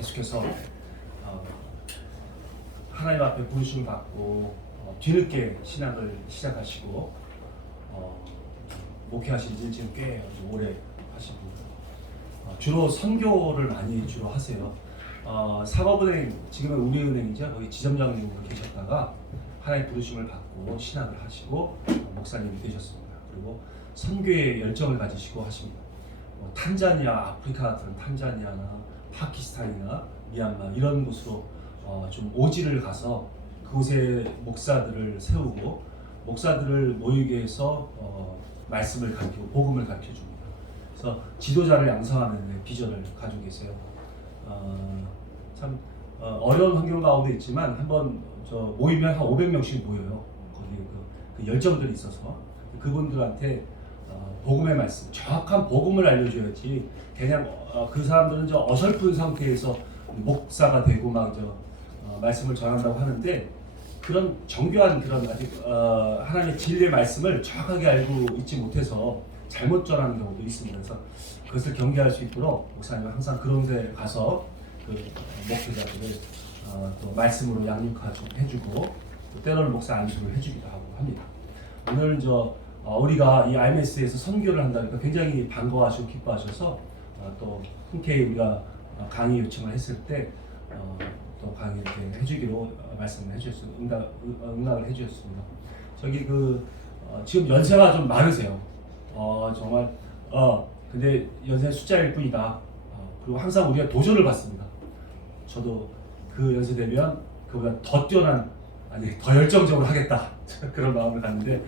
계속해서 하나님 앞에 부르심을 받고 뒤늦게 신학을 시작하시고 목회하신 지 지금 꽤 오래 하시고 주로 선교를 많이 주로 하세요. 사법은행, 지금은 우리은행이죠. 거기 지점장님으로 계셨다가 하나님 부르심을 받고 신학을 하시고 목사님이 되셨습니다. 그리고 선교에 열정을 가지시고 하십니다. 탄자니아, 아프리카 같은 탄자니아나 파키스탄이나 미얀마 이런 곳으로 좀 오지를 가서 그곳에 목사들을 세우고 목사들을 모이게 해서 말씀을 가르치고 복음을 가르쳐 줍니다. 그래서 지도자를 양성하는 비전을 가지고 계세요. 참 어려운 환경 가운데 있지만 한번 모이면 한 500명씩 모여요. 거기 그 열정들이 있어서 그분들한테 복음의 말씀, 정확한 복음을 알려줘야지 그냥 그 사람들은 어설픈 상태에서 목사가 되고 막 말씀을 전한다고 하는데 그런 정교한 그런 아직 하나님의 진리의 말씀을 정확하게 알고 있지 못해서 잘못 전하는 경우도 있습니다. 그래서 그것을 경계할 수 있도록 목사님은 항상 그런 데 가서 그 목회자들을 또 말씀으로 양육해주고 때로는 목사 안수를 해주기도 하고 합니다. 오늘 우리가 이 IMS에서 선교를 한다니까 굉장히 반가워하시고 기뻐하셔서 또 흔쾌히 우리가 강의 요청을 했을 때 또 강의 이렇게 해주기로 말씀을 해주셨습니다. 응답을 해주셨습니다. 저기 지금 연세가 좀 많으세요. 정말 근데 연세 숫자일 뿐이다. 그리고 항상 우리가 도전을 받습니다. 저도 그 연세 되면 그보다 더 뛰어난 더 열정적으로 하겠다 그런 마음을 갖는데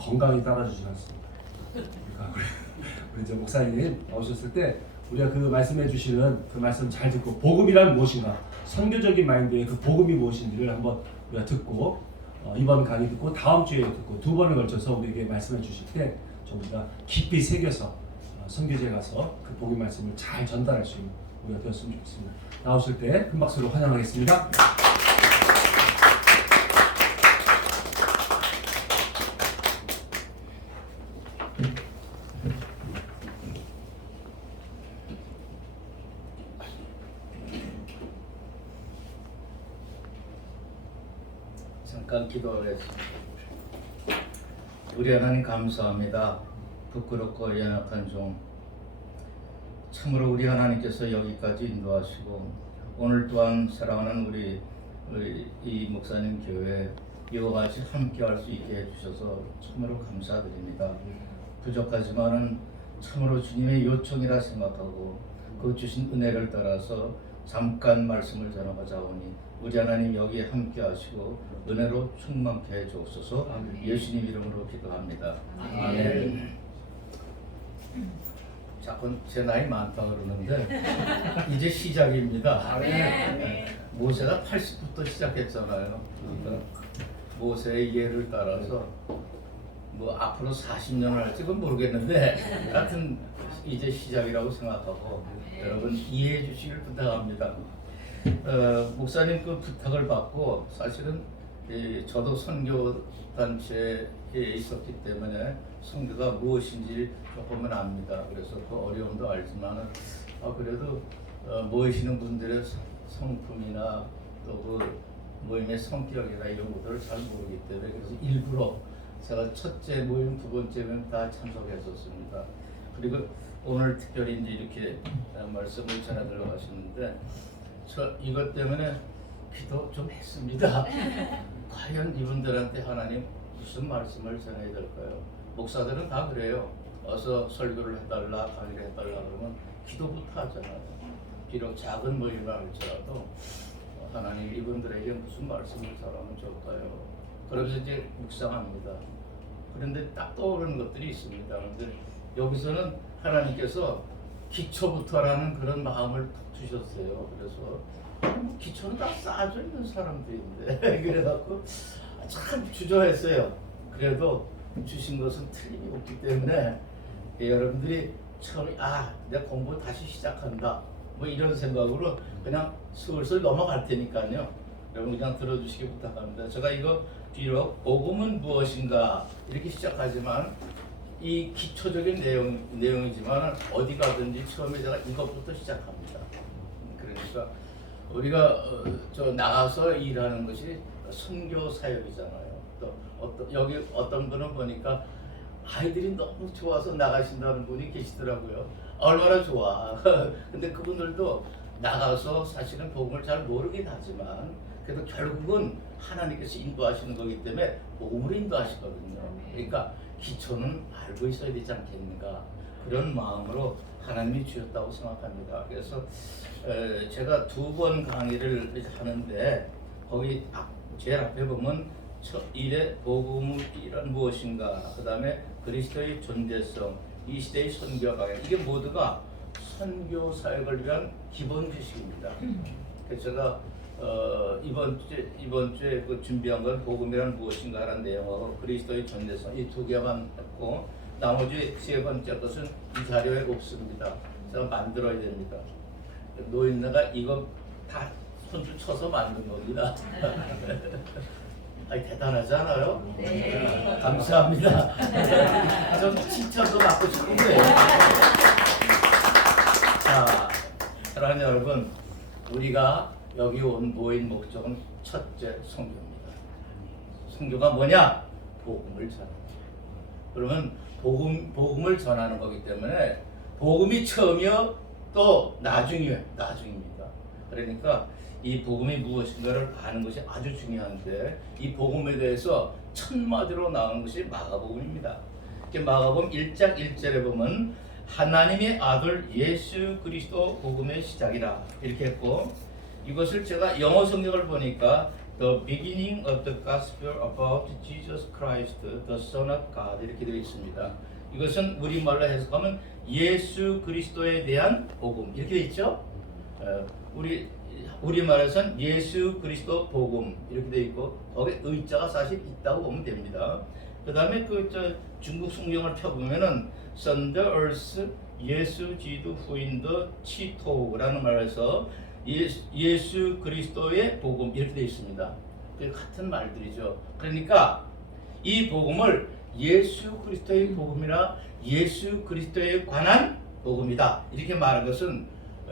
건강이 따라주지 않습니다. 그러니까 우리 이제 목사님 오셨을 때 우리가 그 말씀해 주시는 그 말씀 잘 듣고 복음이란 무엇인가, 선교적인 마인드의 그 복음이 무엇인지를 한번 우리가 듣고 이번 강의 듣고 다음 주에 듣고 두 번을 걸쳐서 우리에게 말씀해 주실 때 좀 우리가 깊이 새겨서 선교지에 가서 그 복음 말씀을 잘 전달할 수 있는 우리가 되었으면 좋겠습니다. 나오실 때 큰 박수로 환영하겠습니다. 잠깐 기도하겠습니다. 우리 하나님 감사합니다. 부끄럽고 연약한 종, 참으로 우리 하나님께서 여기까지 인도하시고 오늘 또한 사랑하는 우리 이 목사님 교회 이와 같이 함께할 수 있게 해주셔서 참으로 감사드립니다. 부족하지만은 참으로 주님의 요청이라 생각하고 그 주신 은혜를 따라서 잠깐 말씀을 전하고자 하오니 우리 하나님 여기에 함께 하시고 은혜로 충만케 해 주옵소서. 예수님 이름으로 기도합니다. 아멘. 자꾸 제 나이 많다 그러는데 이제 시작입니다. 아멘. 모세가 80부터 시작했잖아요. 그러니까 모세의 예를 따라서 뭐 앞으로 40년 할지는 모르겠는데 하여튼 이제 시작이라고 생각하고 여러분 이해해 주시길 부탁합니다. 목사님 그 부탁을 받고 사실은 저도 선교 단체에 있었기 때문에 선교가 무엇인지 조금은 압니다. 그래서 그 어려움도 알지만은 그래도 모이시는 분들의 성품이나 또 그 모임의 성격이나 이런 것들을 잘 모르기 때문에 그래서 일부러 제가 첫째 모임, 두 번째 모임 다 참석했었습니다. 그리고 오늘 특별히 이제 이렇게 말씀을 전해드리려고 하셨는데 저 이것 때문에 기도 좀 했습니다. 과연 이분들한테 하나님 무슨 말씀을 전해야 될까요? 목사들은 다 그래요. 어서 설교를 해달라, 강의를 해달라 그러면 기도부터 하잖아요. 비록 작은 모임을 할지라도 하나님 이분들에게 무슨 말씀을 전하면 좋을까요? 그러면서 이제 묵상합니다. 그런데 딱 떠오르는 것들이 있습니다. 그런데 여기서는 하나님께서 기초부터라는 그런 마음을 푹 주셨어요. 그래서 기초는 다 쌓아져 있는 사람들인데 그래갖고 참 주저했어요. 그래도 주신 것은 틀림이 없기 때문에 여러분들이 처음에 내가 공부 다시 시작한다 뭐 이런 생각으로 그냥 슬슬 넘어갈 테니까요. 여러분 그냥 들어주시기 부탁합니다. 제가 이거 비록 복음은 무엇인가 이렇게 시작하지만 이 기초적인 내용이지만 어디 가든지 처음에 제가 이것부터 시작합니다. 그러니까 그러니까 우리가 저 나가서 일하는 것이 선교 사역이잖아요. 또 여기 어떤 분은 보니까 아이들이 너무 좋아서 나가신다는 분이 계시더라고요. 얼마나 좋아. 근데 그분들도 나가서 사실은 복음을 잘 모르긴 하지만 그래도 결국은 하나님께서 인도하시는 거기 때문에 복음으로 인도하시거든요. 그러니까 기초는 알고 있어야 되지 않겠는가, 그런 마음으로 하나님이 주셨다고 생각합니다. 그래서 제가 2번 강의를 하는데 거기 제일 앞에 보면 첫 일에 복음이란 무엇인가, 그 다음에 그리스도의 존재성, 이 시대의 선교 방향, 이게 모두가 선교 사역을 위한 기본 지식입니다. 그래서 제가 이번 주에 그 준비한 건 복음이란 무엇인가라는 내용하고 그리스도의 존재성, 이 2개만 했고 나머지 3번째 것은 이 자료에 없습니다. 제가 만들어야 됩니다. 노인네가 이거 다 손수 쳐서 만든 겁니다. 아니, 대단하지 않아요? 네. 감사합니다. 좀 칭찬도 받고 싶은데. 자, 사랑하는 여러분, 우리가 여기 모인 목적은 첫째 선교입니다. 선교가 뭐냐? 복음을 전하는. 그러면 복음을 전하는 거기 때문에 복음이 처음이요, 또 나중입니다. 그러니까 이 복음이 무엇인가를 아는 것이 아주 중요한데 이 복음에 대해서 첫 마디로 나오는 것이 마가복음입니다. 마가복음 1장 1절에 보면 하나님의 아들 예수 그리스도 복음의 시작이라 이렇게 했고, 이것을 제가 영어 성경을 보니까 The beginning of the gospel about Jesus Christ, the Son of God 이렇게 되어 있습니다. 이것은 우리말로 해석하면 예수 그리스도에 대한 복음 이렇게 되어 있죠. 우리말에서는 예수 그리스도 복음 이렇게 되어 있고 거기에 의자가 사실 있다고 보면 됩니다. 그 다음에 중국 성경을 펴보면은 Son the earth 예수 지도 후인더 치토라는 말에서 예수 그리스도의 복음 이렇게 되어 있습니다. 같은 말들이죠. 그러니까 이 복음을 예수 그리스도의 복음이라 예수 그리스도에 관한 복음이다 이렇게 말한 것은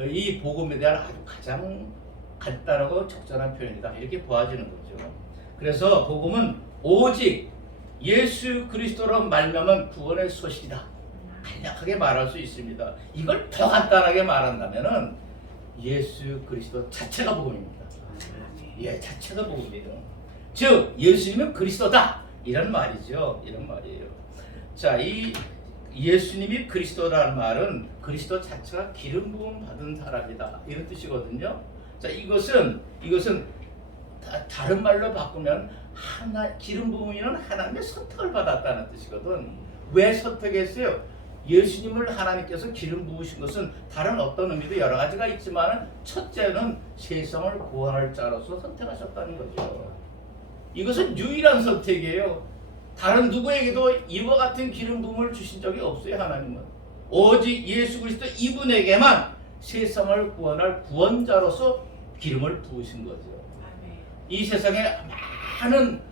이 복음에 대한 아주 가장 간단하고 적절한 표현이다 이렇게 보아지는 거죠. 그래서 복음은 오직 예수 그리스도로 말미암은 구원의 소식이다 간략하게 말할 수 있습니다. 이걸 더 간단하게 말한다면은 예수 그리스도 자체가 복음입니다. 예, 자체가 복음이에요. 즉 예수님은 그리스도다 이런 말이죠. 이런 말이에요. 자, 이 예수님이 그리스도라는 말은 그리스도 자체가 기름 부음 받은 사람이다 이런 뜻이거든요. 자, 이것은 다른 말로 바꾸면 기름 부음이는 하나님의 선택을 받았다는 뜻이거든. 왜 선택했어요? 예수님을 하나님께서 기름 부으신 것은 다른 어떤 의미도 여러 가지가 있지만 첫째는 세상을 구원할 자로서 선택하셨다는 거죠. 이것은 유일한 선택이에요. 다른 누구에게도 이와 같은 기름 부음을 주신 적이 없어요. 하나님은 오직 예수 그리스도 이분에게만 세상을 구원할 구원자로서 기름을 부으신 거죠. 이 세상에 많은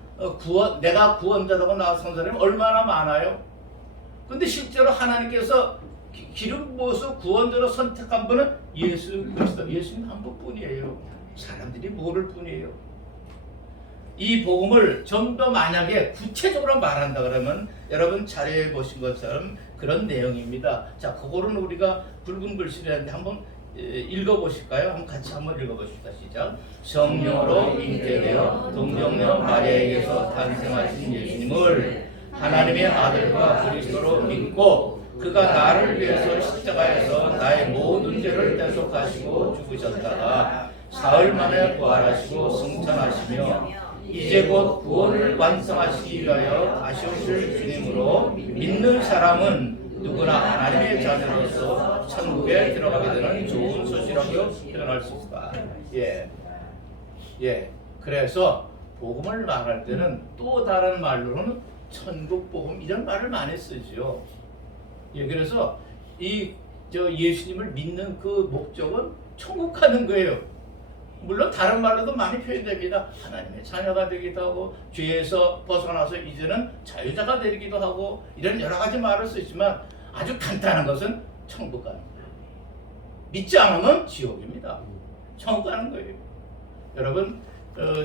내가 구원자라고 나선 사람이 얼마나 많아요. 근데 실제로 하나님께서 기름 부어서 구원자로 선택한 분은 예수 그리스도, 예수님 한 분뿐이에요. 사람들이 모를 뿐이에요. 이 복음을 좀 더 만약에 구체적으로 말한다 그러면 여러분 자료에 보신 것처럼 그런 내용입니다. 자, 그거는 우리가 붉은 글씨로 했는데 한번 읽어보실까요? 같이 한번 읽어보십시다. 시작. 성령으로 잉태되어 동정녀 마리아에게서 탄생하신 예수님을 하나님의 아들과 그리스도로 믿고 그가 나를 위해서 십자가에서 나의 모든 죄를 대속하시고 죽으셨다가 사흘 만에 부활하시고 승천하시며 이제 곧 구원을 완성하시기 위하여 다시 오실 주님으로 믿는 사람은 누구나 하나님의 자녀로서 천국에 들어가게 되는 좋은 소식이라고 표현할 수 있다. 그래서 복음을 말할 때는 또 다른 말로는 천국 복음 이런 말을 많이 쓰죠. 그래서 예수님을 믿는 그 목적은 천국 가는 거예요. 물론 다른 말로도 많이 표현됩니다. 하나님의 자녀가 되기도 하고 죄에서 벗어나서 이제는 자유자가 되기도 하고 이런 여러 가지 말을 쓰지만 아주 간단한 것은 천국 가는 거예요. 믿지 않으면 지옥입니다. 천국 가는 거예요. 여러분,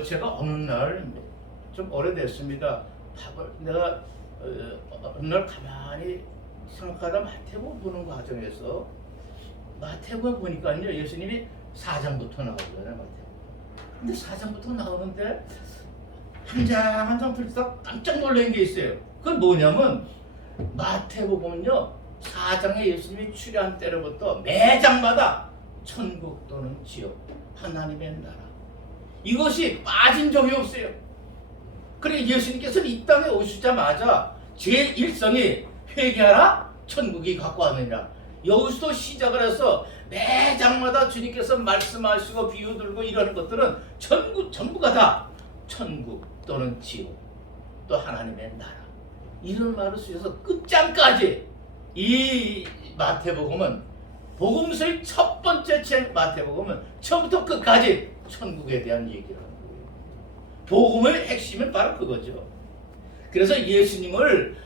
제가 어느 날 좀 오래됐습니다. 내가 어느 날 가만히 생각하다 마태복음 보는 과정에서 마태복음 보니까요, 예수님이 4장부터 나오잖아요. 마태복음. 근데 4장부터 나오는데 한 장 한 장 들다 깜짝 놀란 게 있어요. 그건 뭐냐면 마태복음은요, 4장에 예수님이 출애한 때로부터 매 장마다 천국 또는 지옥, 하나님의 나라, 이것이 빠진 적이 없어요. 그래, 예수님께서는 이 땅에 오시자마자 제일 일성이 회개하라, 천국이 갖고 왔느니라. 여기서 시작을 해서 매 장마다 주님께서 말씀하시고 비유 들고 이러는 것들은 전부가 다 천국 또는 지옥, 또 하나님의 나라, 이런 말을 쓰셔서 끝장까지 이 마태복음은, 복음서의 첫 번째 책 마태복음은 처음부터 끝까지 천국에 대한 얘기를 하는 거예요. 복음의 핵심은 바로 그거죠. 그래서 예수님을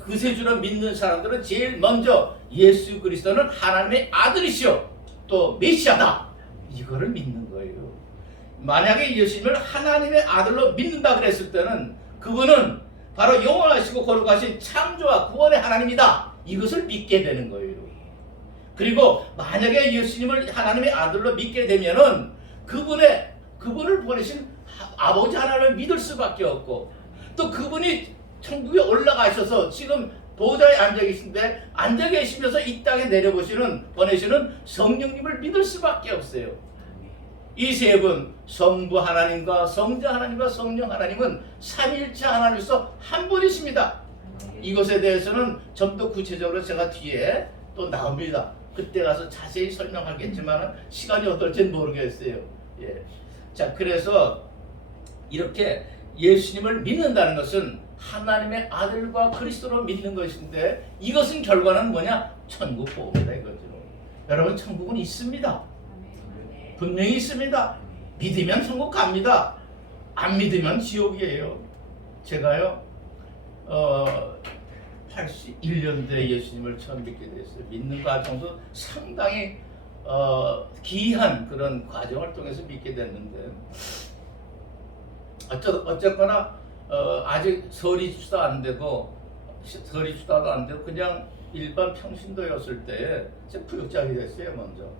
그세주로 믿는 사람들은 제일 먼저 예수 그리스도는 하나님의 아들이시오, 또 메시아다, 이거를 믿는 거예요. 만약에 예수님을 하나님의 아들로 믿는다 그랬을 때는 그분은 바로 영원하시고 거룩하신 창조와 구원의 하나님이다, 이것을 믿게 되는 거예요. 그리고 만약에 예수님을 하나님의 아들로 믿게 되면은 그분을 보내신 아버지 하나님을 믿을 수밖에 없고, 또 그분이 천국에 올라가셔서 지금 보좌에 앉아 계시면서 이 땅에 보내시는 성령님을 믿을 수밖에 없어요. 이 세 분, 성부 하나님과 성자 하나님과 성령 하나님은 삼위일체 하나님으로서 한 분이십니다. 이것에 대해서는 좀 더 구체적으로 제가 뒤에 또 나옵니다. 그때 가서 자세히 설명하겠지만 시간이 어떨지는 모르겠어요. 예. 자, 그래서 이렇게 예수님을 믿는다는 것은 하나님의 아들과 그리스도로 믿는 것인데, 이것은 결과는 뭐냐? 천국 복음이다 이거죠. 여러분, 천국은 있습니다. 분명히 있습니다. 믿으면 천국 갑니다. 안 믿으면 지옥이에요. 제가요 81년도에 예수님을 처음 믿게 됐어요. 믿는 과정도 상당히 기이한 그런 과정을 통해서 믿게 됐는데, 어쨌거나 아직 설이 주도 안 되고 그냥 일반 평신도였을 때 제가 구역장이 됐어요. 먼저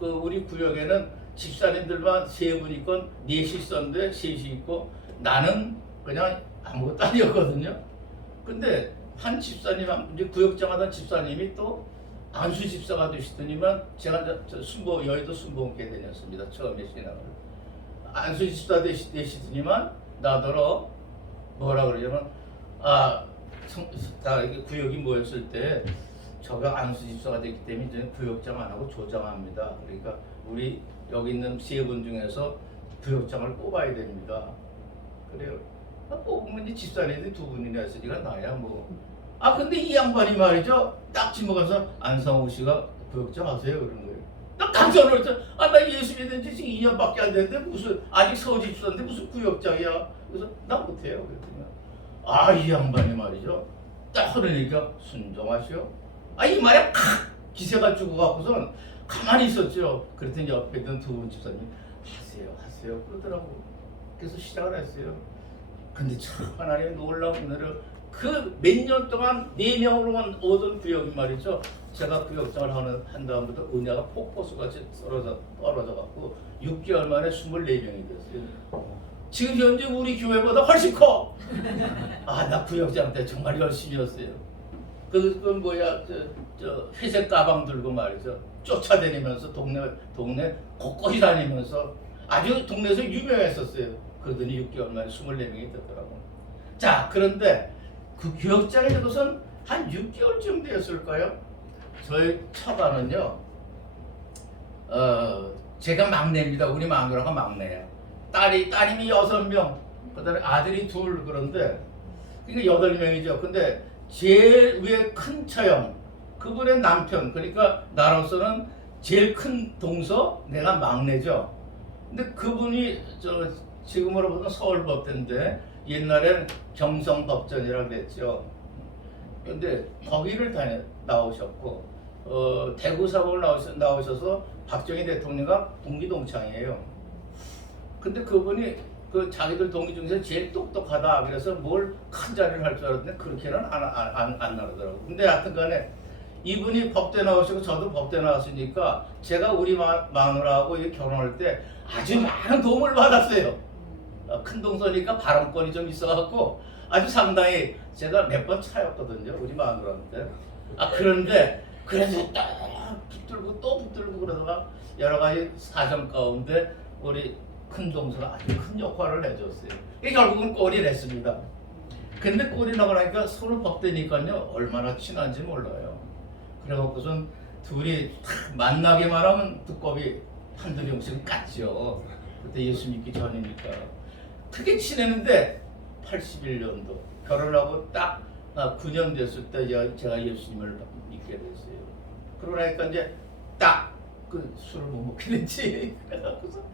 우리 구역에는 집사님들만 세 분 있고 넷이 있었는데 셋이 있고 나는 그냥 아무것도 아니었거든요. 근데 한 집사님, 이제 구역장 하던 집사님이 또 안수 집사가 되시더니만 제가 여의도 순복음교회 다녔습니다. 처음에 신앙을. 안수 집사 되시더니만 나더러 뭐라 그러냐면 다 구역이 모였을 때 저가 안수 집사가 됐기 때문에 이제 구역장 안 하고 조장합니다. 그러니까 우리 여기 있는 세 분 중에서 구역장을 뽑아야 됩니다. 그래요. 뽑으면 이제 집사님들이 두 분이나 했으니까 나야 뭐. 근데 이 양반이 말이죠, 딱 집어가서 안상호 씨가 구역장 하세요 그러는 거예요. 나 깜짝 놀랐죠. 나 예수 믿은 지 지금 2년밖에 안 됐는데 무슨 아직 서집사인데 무슨 구역장이야. 그래서 나 못해요 그랬더니 이 양반이 말이죠, 딱 그러니까 순종하시오. 이 말에 팍 기세가 죽어갖고선 가만히 있었죠. 그랬더니 옆에 있던 두 분 집사님이 하세요 그러더라고. 그래서 시작을 했어요. 근데 참 하나님의 놀라운 은혜를 그 몇 년 동안 4명으로만 오던 구역이 말이죠, 제가 구역장을 한 다음부터 은혜가 폭포수같이 떨어져갖고 6개월 만에 24명이 됐어요. 지금 현재 우리 교회보다 훨씬 커. 나 구역장 때 정말 열심히 했어요. 그 뭐야, 저 회색 가방 들고 말이죠, 쫓아다니면서 동네 곳곳이 다니면서 아주 동네에서 유명했었어요. 그러더니 6개월 만에 24명이 됐더라고. 자, 그런데 그 구역장에 들어선 한 6개월쯤 되었을까요? 저희 처가는요, 제가 막내입니다. 우리 마누라가 막내예요. 따님이 6명, 그 다음에 아들이 2, 그런데 그러니까 8명이죠. 근데 제일 위에 큰 처형, 그분의 남편, 그러니까 나로서는 제일 큰 동서, 내가 막내죠. 근데 그분이 지금으로 보면 서울법대인데 옛날엔 경성법전이라고 그랬죠. 근데 거기를 나오셨고, 대구 사범을 나오셔서 박정희 대통령과 동기동창이에요. 근데 그분이 그 자기들 동기 중에서 제일 똑똑하다 그래서 뭘 큰 자리를 할 줄 알았는데 그렇게는 안 나오더라고. 근데 하여튼간에 이분이 법대 나오시고 저도 법대 나왔으니까 제가 우리 마누라하고 결혼할 때 아주 많은 도움을 받았어요. 큰 동서니까 발언권이 좀 있어갖고 아주 상당히 제가 몇 번 차였거든요 우리 마누라한테. 그런데 그래서 딱 붙들고 또 붙들고 그러다가 여러 가지 사정 가운데 우리 큰 동서가 아주 큰 역할을 해줬어요. 이게 결국은 꼴이 냈습니다. 근데 꼴이 나고 나니까 서로 법대니까요 얼마나 친한지 몰라요. 그래갖고선 둘이 탁 만나기만 하면 두꺼비 한두 병씩 깠죠. 그때 예수 믿기 전이니까. 크게 친했는데 81년도 결혼하고 딱 9년 됐을 때 제가 예수님을 믿게 됐어요. 그러니까 이제 딱 그 술을 못 먹게 됐지. 그래갖고서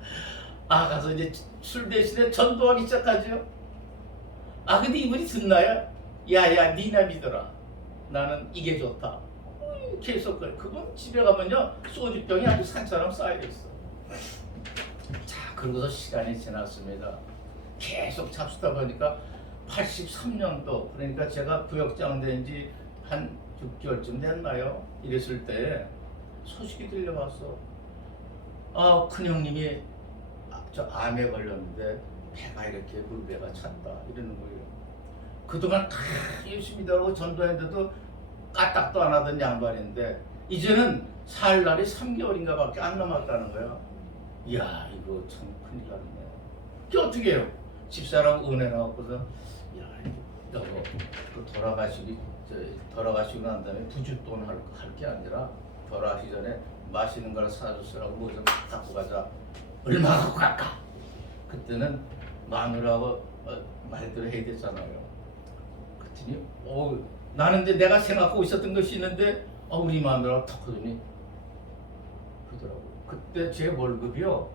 가서 이제 술 대신에 전도하기 시작하죠. 근데 이분이 듣나요? 야야 니나 믿어라. 나는 이게 좋다. 계속 그래. 그분 집에 가면요 소주병이 아주 산처럼 쌓여있어. 자 그러고서 시간이 지났습니다. 계속 잡수다 보니까 83년도 그러니까 제가 부역장 된 지 한 6개월쯤 됐나요? 이랬을 때 소식이 들려왔어. 큰형님이 저 암에 걸렸는데 배가 이렇게 물배가 찼다 이러는 거예요. 그동안 다 열심히 하고 전도했는데도 까딱도 안 하던 양반인데 이제는 살 날이 3개월인가 밖에 안 남았다는 거야. 이야 이거 참 큰일 났네. 이게 어떻게 해요? 집사람 은혜 나왔거든. 야 여보 그 돌아가시고 난 다음에 부주돈 할 게 아니라 돌아가시기 전에 맛있는 걸 사줬으라고 뭐 좀 갖고 가자. 얼마 갖고 갈까? 그때는 마누라하고 말대로 해야 되잖아요. 그랬더니 나는 이제 내가 생각하고 있었던 것이 있는데 우리 마누라가 턱 하더니 그러더라고. 그때 제 월급이요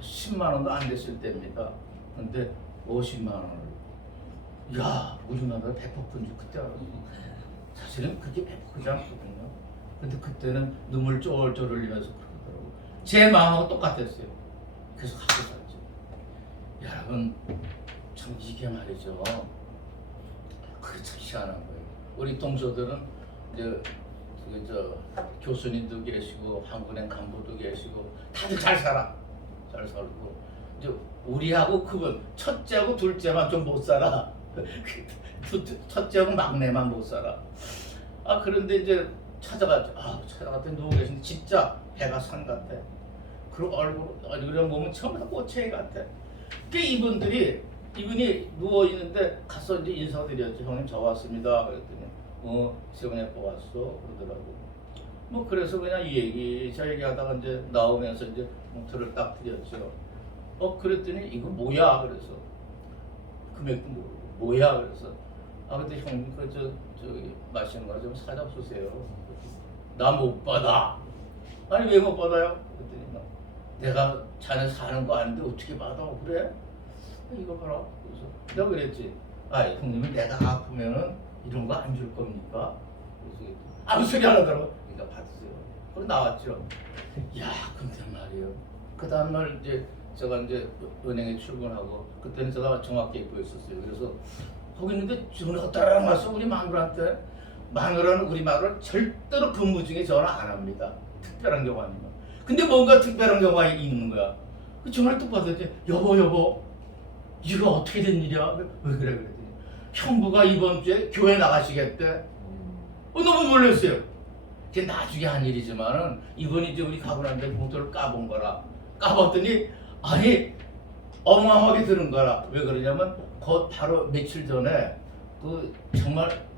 10만 원도 안 됐을 때입니다. 근데 50만 원을 우리 마누라 배포큰 줄 그때 알았어. 사실은 그게 배포크지 않거든요. 근데 그때는 눈물 쫄쫄 흘리면서 그러더라고. 제 마음하고 똑같았어요. 그래서 하고 살죠. 여러분 참 이게 말이죠. 그게 참 희한한 거예요. 우리 동서들은 이제 교수님도 계시고 한국은행 간부도 계시고 다들 잘 살아. 잘 살고 이제 우리하고 그분 첫째하고 둘째만 좀 못 살아. 첫째하고 막내만 못 살아. 그런데 이제 찾아갔더니 누워 계신데 진짜 배가 산 같아. 그리고 얼굴 몸은 처음부터 꼬챙이 같아. 이분이 누워 있는데 가서 이제 인사드렸죠. 형님 저 왔습니다. 그랬더니 세훈이 아빠 왔어 그러더라고. 그래서 그냥 이 얘기 저 얘기하다가 이제 나오면서 이제 뭉트를 딱 드렸죠. 그랬더니 이거 뭐야 그래서 금액도 모르고 뭐야 그래서 근데 형님 저기 마시는 거 좀 사잡수세요. 나 못 받아. 아니 왜 못 받아요? 그랬더니 내가 자네 사는 거 아는데 어떻게 받아? 그래? 이거 봐라. 그래서 내가 그랬지. 형님은 내가 아프면은 이런 거 안 줄 겁니까? 그래서 아무 소리 안 하더라고. 그러니까 받으세요. 그리고 나왔죠. 근데 말이에요. 그 다음날 제가 은행에 출근하고 그때는 제가 정확히 입고 있었어요. 그래서 거기 있는데 전화가 따라랑 왔어 우리 마누라한테. 마누라는 우리 마누라 절대로 근무 중에 전화 안 합니다. 특별한 경우 아니면. 근데 뭔가 특별한 경우가 있는 거야. 그 전화를 또 받았더니 여보 이거 어떻게 된 일이야? 왜 그래 그랬더니 형부가 이번 주에 교회 나가시겠대. 너무 놀랐어요. 이게 나중에 한 일이지만은 이번이 이제 우리 가고 난 다음에 봉투를 까본 거라. 까봤더니 어마어마하게 들은 거라. 왜 그러냐면 바로 며칠 전에 정말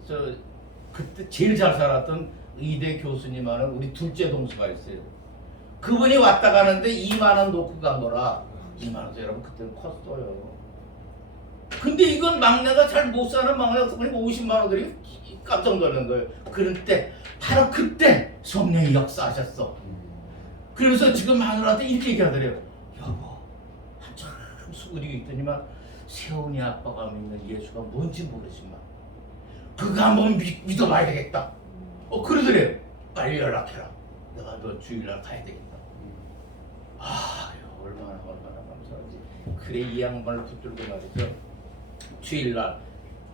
그때 제일 잘 살았던 의대 교수님하는 우리 둘째 동서가 있어요. 그분이 왔다 가는데 2만 원 놓고 간 거라. 2만 원도 여러분 그때는 컸어요. 근데 이건 막내가 잘 못 사는 막내가 그러니까 50만 원들이 깜짝 놀란 거예요. 그런데 바로 그때 성령이 역사하셨어. 그러면서 지금 마누라한테 이렇게 얘기하더래요. 여보 한참 수그리고 있더니만 세훈이 아빠가 믿는 예수가 뭔지 모르지만 그거 한번 믿어봐야 되겠다. 그러더래요. 빨리 연락해라. 내가 너 주일날 가야 되겠다. 아, 얼마나 감사하지. 그래 이 양반을 붙들고 말이죠. 주일날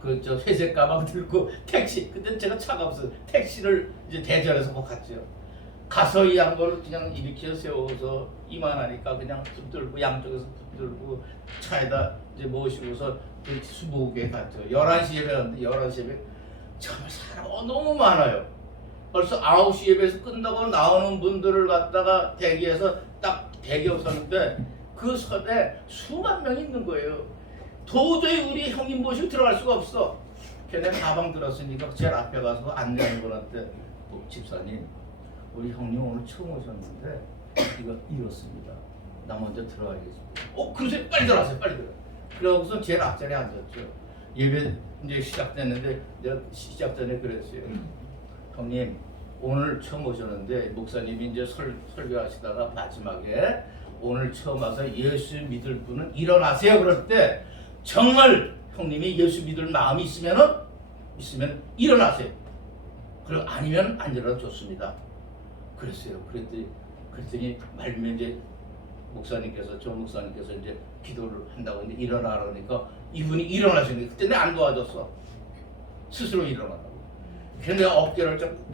그 저 회색 가방 들고 택시, 그때 제가 차가 없어서 택시를 이제 대전에서 꼭 갔죠. 가서 이 양반을 그냥 일으켜 세워서 이만하니까 그냥 붙들고 양쪽에서 붙들고 차에다 이제 모시고서 그 수목에 갔죠. 11시 예배 갔는데 11시 예배 정말 사람 너무 많아요. 벌써 9시 예배에서 끝나고 나오는 분들을 갖다가 대기해서 딱 대기하고 섰는데 그 선에 수만 명이 있는 거예요. 도저히 우리 형님 모시고 들어갈 수가 없어. 걔네 가방 들었으니까 제일 앞에 가서 안내하는 분한테 집사님, 우리 형님 오늘 처음 오셨는데 이거 이렇습니다. 나 먼저 들어가야겠습니다. 그러세요? 빨리 들어가세요. 빨리 들어가세요. 그러고서 제일 앞자리에 앉았죠. 예배 이제 시작됐는데 내가 시작 전에 그랬어요. 형님 오늘 처음 오셨는데 목사님이 이제 설교하시다가 마지막에 오늘 처음 와서 예수 믿을 분은 일어나세요. 그럴 때 정말 형님이 예수 믿을 마음이 있으면 일어나세요. 그리고 아니면 안 일어나도 좋습니다. 그랬어요. 그랬더니 말면 이제 조 목사님께서 이제 기도를 한다고 이제 일어나라 그러니까 이분이 일어나시는 그때 내가 안 도와줬어. 스스로 일어나라고. 그래서 내가 어깨를 좀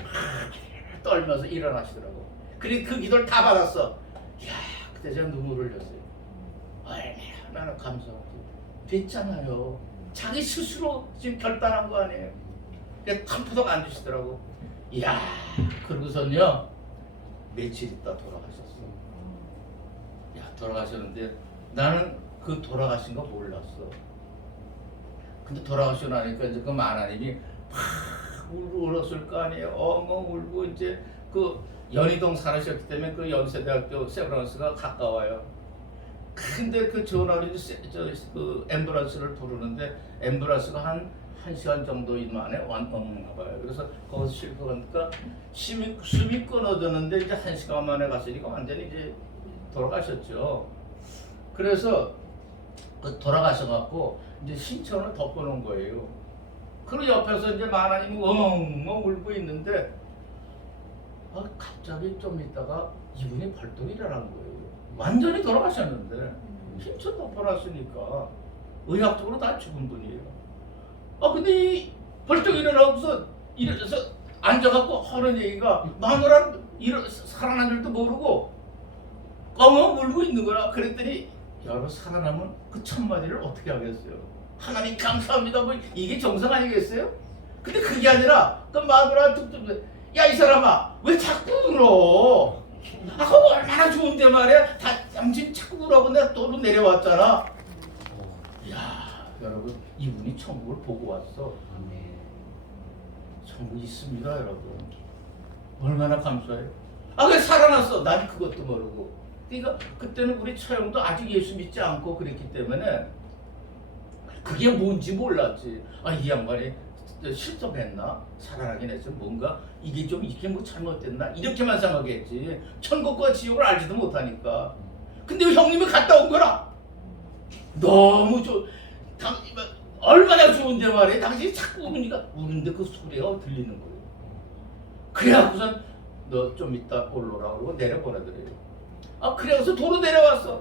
떨면서 일어나시더라고. 그리고 그 기도를 다 받았어. 이야, 그때 제가 눈물을 흘렸어요. 얼마나 감사하고 됐잖아요. 자기 스스로 지금 결단한 거 아니에요. 그냥 컴포덕 앉으시더라고. 이야, 그러고선요 며칠 있다 돌아가셨어. 야, 돌아가셨는데 나는 그 돌아가신 거 몰랐어. 근데 돌아가시고 나니까 이제 그 하나님이 막 울고 울었을 거 아니에요. 엉엉 울고 이제 그 연희동 살으셨기 때문에 그 연세대학교 세브란스가 가까워요. 근데 그 전화로 그 앰뷸런스를 부르는데 앰뷸런스가 한 1시간 정도 만에 왔나 봐요. 그래서 거기서 싣고 가니까 숨이 끊어졌는데 이제 1시간 만에 갔으니까 완전히 이제 돌아가셨죠. 그래서 그 돌아가셔갖고 이제 신천을 덮어놓은 거예요. 그리고 옆에서 이제 하나님이 엉엉 울고 있는데 갑자기 좀 있다가 이분이 벌떡 일어난 거예요. 완전히 돌아가셨는데 신천 덮어놨으니까 의학적으로 다 죽은 분이에요. 근데 벌떡 일어나고서 앉아갖고 하는 얘기가 마누라 살아난 줄도 모르고 엉엉 울고 있는 거라. 그랬더니 여러분 살아남은 그 첫마디를 어떻게 하겠어요? 하나님 감사합니다. 뭐 이게 정상 아니겠어요? 근데 그게 아니라 그 마누라한테 툭툭 야 이 사람아 왜 자꾸 울어? 그거 얼마나 좋은데 말이야. 당신 자꾸 울라고 내가 또 내려왔잖아. 이야 여러분 이분이 천국을 보고 왔어. 천국 있습니다 여러분. 얼마나 감사해요. 그래 살아났어. 난 그것도 모르고. 그러니까 그때는 우리 처형도 아직 예수 믿지 않고 그랬기 때문에 그게 뭔지 몰랐지. 이 양반이 실족했나? 살아나긴 했어. 뭔가 이게 뭐 잘못됐나? 이렇게만 생각했지. 천국과 지옥을 알지도 못하니까. 근데 형님이 갔다 온 거라. 너무 얼마나 좋은데 말이야. 당신이 자꾸 우는데 그 소리가 들리는 거예요. 그래갖고선 너 좀 이따 올라오라 그러고 내려보내더래요. 그래서 도로 내려왔어.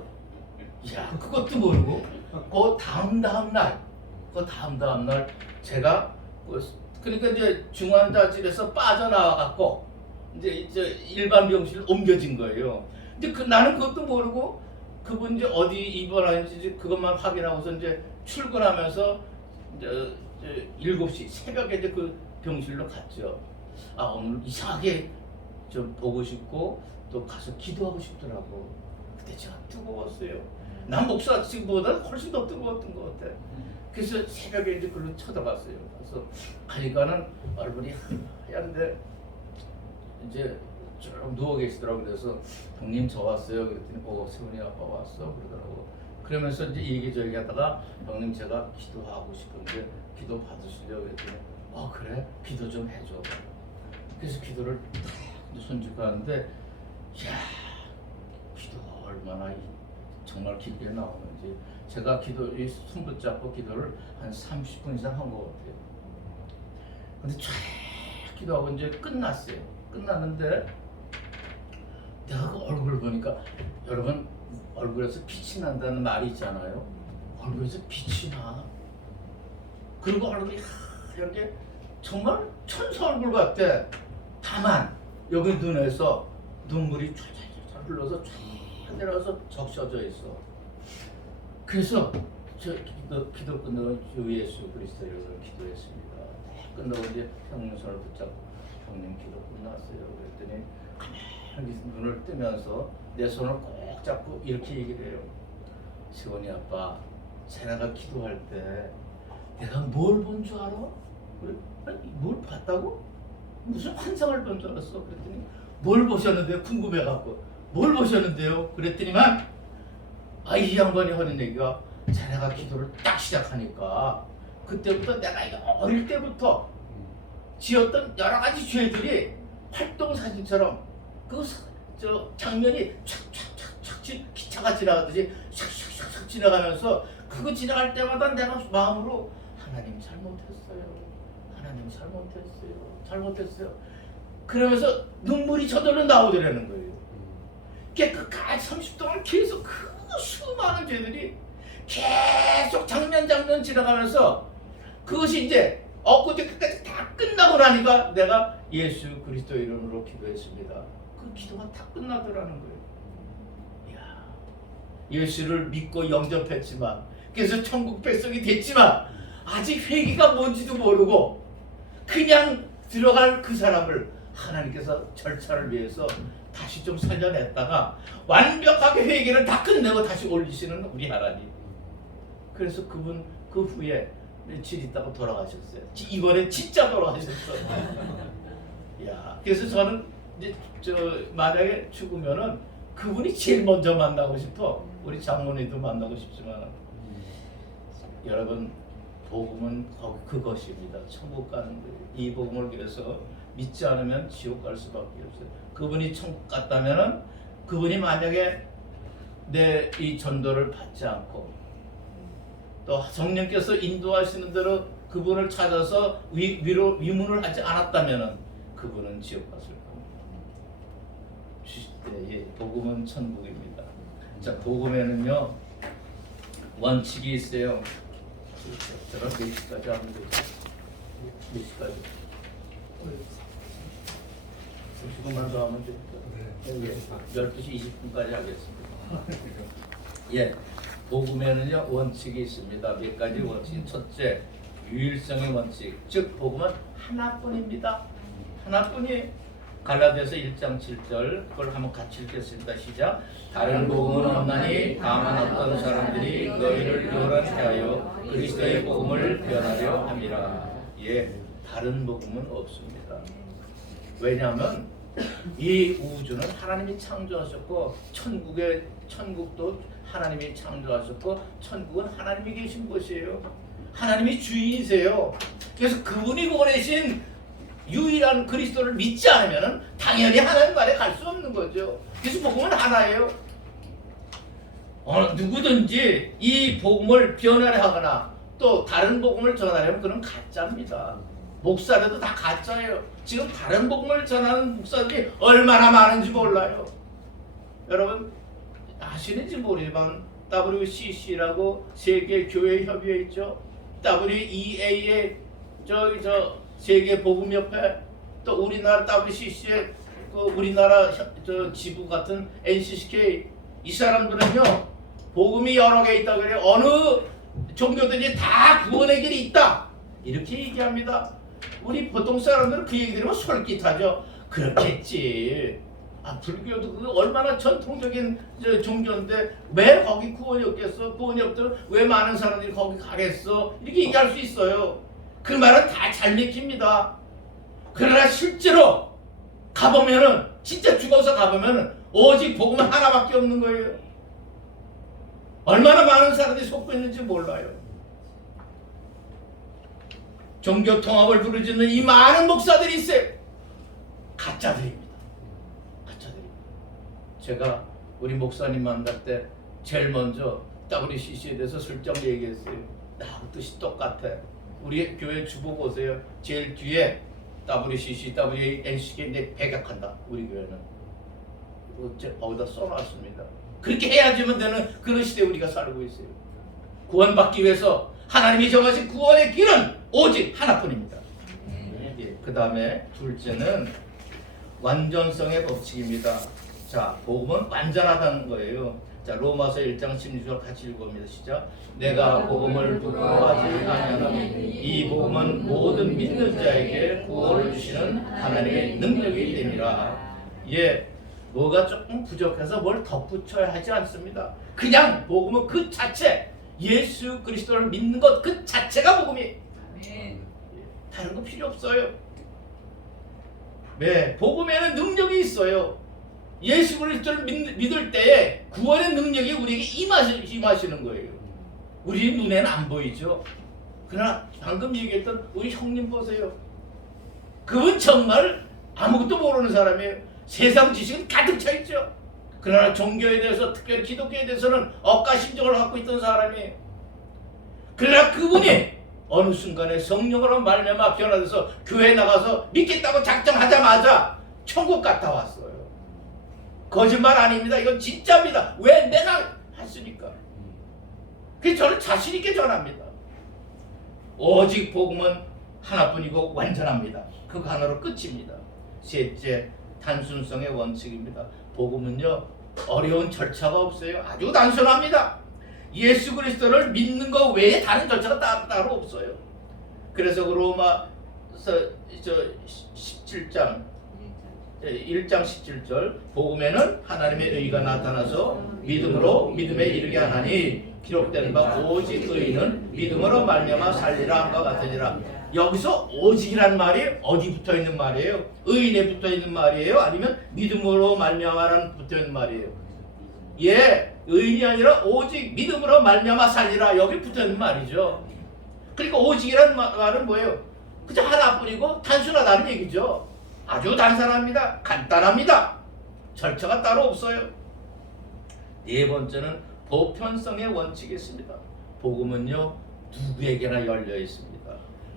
이야 그것도 모르고 그 다음 날 제가 그러니까 이제 중환자실에서 빠져나와 갖고 이제 일반 병실로 옮겨진 거예요. 근데 나는 그것도 모르고 그분 이제 어디 입원하는지 그것만 확인하고서 이제 출근하면서 이제 7시 새벽에 이제 그 병실로 갔죠. 오늘 이상하게 좀 보고 싶고 또 가서 기도하고 싶더라고. 그때 제가 뜨거웠어요. 난 목사 지금보다 훨씬 더 뜨거웠던 것 같아. 그래서 새벽에 이제 글로 쳐다봤어요. 그래서 가니까는 얼굴이 하얀데 이제 쭉 누워 계시더라고. 그래서 형님 저 왔어요. 그랬더니 세훈이 아빠 왔어 그러더라고. 그러면서 이제 얘기저기 하다가 형님 제가 기도하고 싶은데 기도 받으시려고 그랬더니 그래 기도 좀 해줘. 그래서 기도를 손짓고 하는데 이야 기도가 얼마나 정말 깊게 나오는지. 제가 손 붙잡고 기도를 한 30분 이상 한 것 같아요. 근데 쫙 기도하고 이제 끝났어요. 끝났는데 내가 그 얼굴을 보니까 여러분 얼굴에서 빛이 난다는 말이 있잖아요. 얼굴에서 빛이 나. 그리고 얼굴이 하얀 게 정말 천사 얼굴 같아. 다만 여기 눈에서 눈물이 쫙쫙 흘러서 쫙 내려가서 적셔져 있어. 그래서 저 기도 끝나고 주 예수 그리스도 이름으로 기도했습니다. 끝나고 이제 형님 손을 붙잡고 형님 기도 끝났어요. 그랬더니 가만히 눈을 뜨면서 내 손을 꼭 잡고 이렇게 얘기를 해요. 세원이 아빠, 세나가 기도할 때 내가 뭘 본 줄 알아? 그래? 아니, 뭘 봤다고? 무슨 환상을 본 줄 알았어? 그랬더니 뭘 보셨는데요? 궁금해갖고 뭘 보셨는데요? 그랬더니만 이 양반이 하는 얘기가 세나가 기도를 딱 시작하니까 그때부터 내가 이거 어릴 때부터 지었던 여러 가지 죄들이 활동 사진처럼 저 장면이 촥촥촥촥 기차가 지나가듯이 샥샥샥 지나가면서 그거 지나갈 때마다 내가 마음으로 하나님 잘못했어요. 하나님 잘못했어요. 그러면서 눈물이 저절로 나오더라는 거예요. 끝까지 30 동안 계속 그 수많은 죄들이 계속 장면 지나가면서 그것이 이제 엊그제 끝까지 다 끝나고 나니까 내가 예수 그리스도 이름으로 기도했습니다. 그 기도가 다 끝나더라는 거예요. 이야, 예수를 믿고 영접했지만 그래서 천국 백성이 됐지만 아직 회개가 뭔지도 모르고 그냥 들어갈 그 사람을 하나님께서 절차를 위해서 다시 좀 살려냈다가 완벽하게 회개를 다 끝내고 다시 올리시는 우리 하나님. 그래서 그분 그 후에 며칠 있다가 돌아가셨어요. 이번에 진짜 돌아가셨어요. 야, 그래서 저는 이제 만약에 죽으면은 그분이 제일 먼저 만나고 싶어. 우리 장모님도 만나고 싶지만 여러분 복음은 그것입니다. 천국 가는 거예요. 이 복음을 위해서 믿지 않으면 지옥 갈 수밖에 없어요. 그분이 천국 갔다면은 그분이 만약에 내 이 전도를 받지 않고 또 성령께서 인도하시는 대로 그분을 찾아서 위문을 하지 않았다면은 그분은 지옥 갔을 겁니다. 예, 복음은 천국입니다. 자, 복음에는요 원칙이 있어요. 제가 몇 시까지 하면 되죠? 몇 시까지? 30분만 더 하면 되죠? 예, 12시 20분까지 하겠습니다. 예, 복음에는요 원칙이 있습니다. 몇 가지 원칙. 첫째, 유일성의 원칙. 즉 복음은 하나뿐입니다. 하나뿐이. 갈라디아서 1장 7절 그걸 한번 같이 읽겠습니다. 시작. 다른 복음은 없나니 다만 어떤 사람들이 너희를 요란케 하여 그리스도의 복음을 변하려 함이라. 예, 다른 복음은 없습니다. 왜냐하면 이 우주는 하나님이 창조하셨고 천국도 하나님이 창조하셨고 천국은 하나님이 계신 곳이에요. 하나님이 주인이세요. 그래서 그분이 보내신 유일한 그리스도를 믿지 않으면 당연히 하나님 말에 갈 수 없는 거죠. 그래서 복음은 하나예요. 누구든지 이 복음을 변화를 하거나 또 다른 복음을 전하려면 그건 가짜입니다. 목사들도 다 가짜예요. 지금 다른 복음을 전하는 목사들이 얼마나 많은지 몰라요. 여러분 아시는지 모르지만 WCC라고 세계 교회 협의회 있죠. WEA의 세계 복음협회, 또 우리나라 WCC의 우리나라 지부 같은 NCCK, 이 사람들은요 복음이 여러 개 있다 그래요. 어느 종교든지 다 구원의 길이 있다 이렇게 얘기합니다. 우리 보통 사람들은 그 얘기 들으면 솔깃하죠. 그렇겠지. 불교도 그 얼마나 전통적인 종교인데 왜 거기 구원이 없겠어? 구원이 없더라도 왜 많은 사람들이 거기 가겠어? 이렇게 얘기할 수 있어요. 그 말은 다 잘 믿깁니다. 그러나 실제로 가보면은 진짜 죽어서 가보면은 오직 복음은 하나밖에 없는 거예요. 얼마나 많은 사람들이 속고 있는지 몰라요. 종교 통합을 부르짖는 이 많은 목사들이 있어요. 가짜들입니다. 가짜들입니다. 제가 우리 목사님 만날 때 제일 먼저 WCC에 대해서 슬쩍 얘기했어요. 나하고 뜻이 똑같아. 우리 교회 주보 보세요. 제일 뒤에 WCC, WNCK 내 배격한다. 우리 교회는 어째 어디다 써놨습니다. 그렇게 해야지만 되는 그런 시대에 우리가 살고 있어요. 구원받기 위해서 하나님이 정하신 구원의 길은 오직 하나뿐입니다. 예, 그 다음에 둘째는 완전성의 법칙입니다. 자, 복음은 완전하다는 거예요. 자, 로마서 1장 16절 같이 읽어봅니다. 시작. 내가 복음을 부끄러워하지 아니하노니 이 복음은 모든 믿는 자에게 구원을 주시는 하나님의 능력이 됨이라. 예, 뭐가 조금 부족해서 뭘 덧붙여야 하지 않습니다. 그냥 복음은 그 자체, 예수 그리스도를 믿는 것 그 자체가 복음이. 다른 거 필요 없어요. 네, 복음에는 능력이 있어요. 예수 그리스도를 믿을 때에 구원의 능력이 우리에게 임하시는 거예요. 우리 눈에는 안 보이죠. 그러나 방금 얘기했던 우리 형님 보세요. 그분 정말 아무것도 모르는 사람이에요. 세상 지식은 가득 차 있죠. 그러나 종교에 대해서, 특별히 기독교에 대해서는 억가심정을 갖고 있던 사람이에요. 그러나 그분이 어느 순간에 성령으로 말미암아 변화돼서 교회에 나가서 믿겠다고 작정하자마자 천국 갔다 왔어요. 거짓말 아닙니다. 이건 진짜입니다. 왜? 내가 했으니까. 그래서 저는 자신 있게 전합니다. 오직 복음은 하나뿐이고 완전합니다. 그 하나로 끝입니다. 셋째, 단순성의 원칙입니다. 복음은요, 어려운 절차가 없어요. 아주 단순합니다. 예수 그리스도를 믿는 것 외에 다른 절차가 따로 없어요. 그래서 그 로마서 17장 1장 17절 복음에는 하나님의 의가 나타나서 믿음으로 믿음에 이르게 하나니 기록된 바 오직 의인은 믿음으로 말미암아 살리라 함과 같으니라. 여기서 오직이란 말이 어디 붙어 있는 말이에요? 의인에 붙어 있는 말이에요? 아니면 믿음으로 말미암아라는 붙어 있는 말이에요? 예, 의인이 아니라 오직 믿음으로 말미암아 살리라 여기 붙어 있는 말이죠. 그러니까 오직이라는 말은 뭐예요? 그저 하나뿐이고 단순하다는 얘기죠. 아주 단순합니다. 간단합니다. 절차가 따로 없어요. 네 번째는 보편성의 원칙이 있습니다. 복음은요, 누구에게나 열려 있습니다.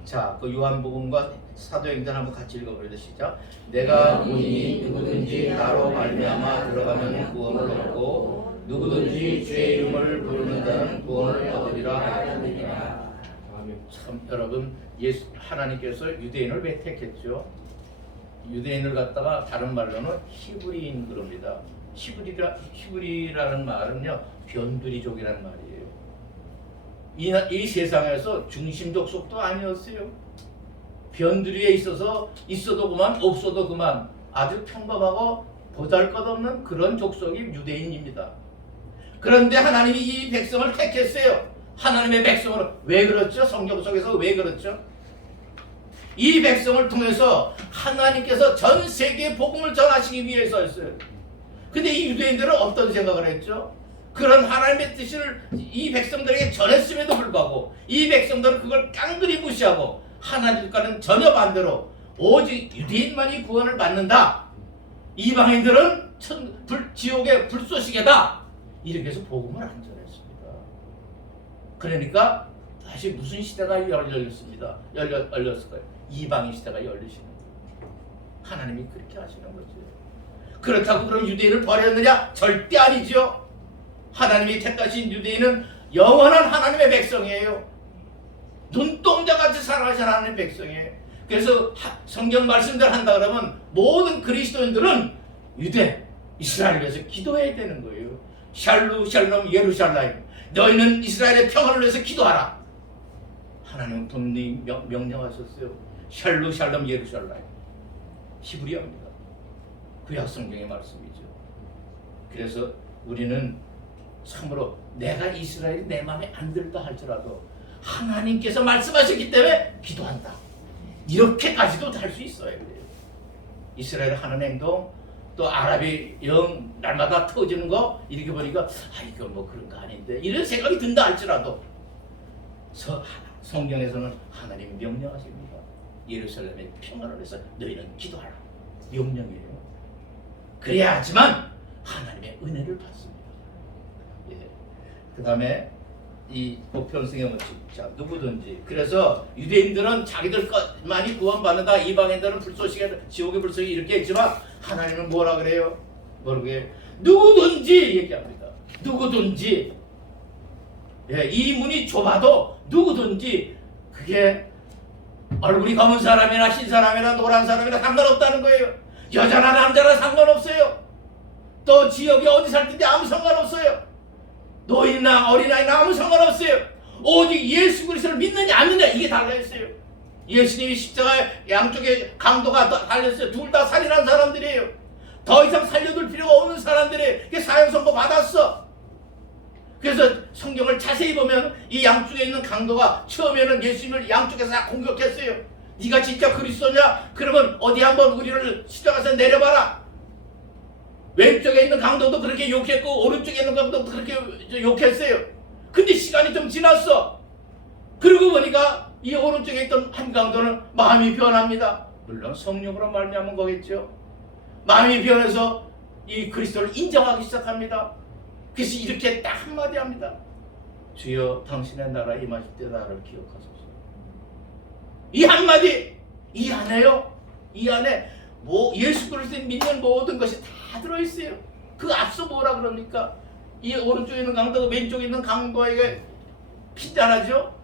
자, 그 요한복음과 사도행전 한번 같이 읽어보려도 시작. 내가 문이 누구든지 나로 말미암아 들어가면 구원을 얻고 누구든지 주의 이름을 부르는 자는 구원을 얻으리라. 참 여러분, 하나님께서 유대인을 왜 택했죠? 유대인을 갖다가 다른 말로는 히브리인 그럽니다. 히브리라는 말은요, 변두리족이라는 말이에요. 이 세상에서 중심적 속도 아니었어요. 변두리에 있어도 그만, 없어도 그만, 아주 평범하고 보잘것없는 그런 족속이 유대인입니다. 그런데 하나님이 이 백성을 택했어요. 하나님의 백성으로. 왜 그렇죠? 성경 속에서 왜 그렇죠? 이 백성을 통해서 하나님께서 전 세계에 복음을 전하시기 위해서였어요. 근데 이 유대인들은 어떤 생각을 했죠? 그런 하나님의 뜻을 이 백성들에게 전했음에도 불구하고 이 백성들은 그걸 깡그리 무시하고 하나님과는 전혀 반대로 오직 유대인만이 구원을 받는다. 이방인들은 지옥의 불쏘시개다. 이렇게 해서 복음을 안 전했습니다. 그러니까 다시 무슨 시대가 열렸을까요? 이방인 시대가 열리시는 거예요. 하나님이 그렇게 하시는 거죠. 그렇다고 그럼 유대인을 버렸느냐? 절대 아니죠. 하나님이 택하신 유대인은 영원한 하나님의 백성이에요. 눈동자같이 살아가신 하나님의 백성이에요. 그래서 성경 말씀대로 한다 그러면 모든 그리스도인들은 유대, 이스라엘을 위해서 기도해야 되는 거예요. 샬롬 예루살렘, 너희는 이스라엘의 평화를 위해서 기도하라. 하나님은 분명히 명령하셨어요. 샬롬 예루살렘. 히브리어입니다. 구약 성경의 말씀이죠. 그래서 우리는 참으로 내가 이스라엘이 내 마음에 안 들다 할지라도 하나님께서 말씀하셨기 때문에 기도한다. 이렇게까지도 할 수 있어요. 이스라엘 하는 행동, 또 아랍이 영 날마다 터지는 거 이렇게 보니까 이거 뭐 그런 거 아닌데 이런 생각이 든다 할지라도 성경에서는 하나님이 명령하십니다. 예루살렘의 평화를 위해서 너희는 기도하라. 명령이에요. 그래야지만 하나님의 은혜를 받습니다. 예. 그 다음에 이 보편성의 원칙. 자, 누구든지. 그래서 유대인들은 자기들 것만이 구원받는다. 이방인들은 불쏘시개, 지옥의 불쏘시 이렇게 했지만 하나님은 뭐라 그래요? 모르게 누구든지 얘기합니다. 누구든지. 예, 이 문이 좁아도 누구든지 그게 얼굴이 검은 사람이나 흰 사람이나 노란 사람이나 상관없다는 거예요. 여자나 남자나 상관없어요. 또 지역이 어디 살든지 아무 상관없어요. 노인이나 어린아이나 아무 상관없어요. 오직 예수 그리스도를 믿느냐 안 믿느냐 이게 달라있어요. 예수님이 십자가에 양쪽에 강도가 달렸어요. 둘 다 살인한 사람들이에요. 더 이상 살려둘 필요가 없는 사람들이 사형 선고 받았어. 그래서 성경을 자세히 보면 이 양쪽에 있는 강도가 처음에는 예수님을 양쪽에서 다 공격했어요. 네가 진짜 그리스도냐? 그러면 어디 한번 우리를 십자가에서 내려봐라. 왼쪽에 있는 강도도 그렇게 욕했고 오른쪽에 있는 강도도 그렇게 욕했어요. 근데 시간이 좀 지났어. 그러고 보니까 이 오른쪽에 있던 한 강도는 마음이 변합니다. 물론 성령으로 말미암은 거겠죠. 마음이 변해서 이 그리스도를 인정하기 시작합니다. 그래서 이렇게 딱 한마디 합니다. 주여 당신의 나라 임하실 때 나를 기억하소서. 이 한마디 이 안에요. 이 안에 뭐 예수 그리스도를 믿는 모든 것이 다 들어있어요. 그 앞서 뭐라 그럽니까? 이 오른쪽에 있는 강도가 왼쪽에 있는 강도에게 핀잔하죠.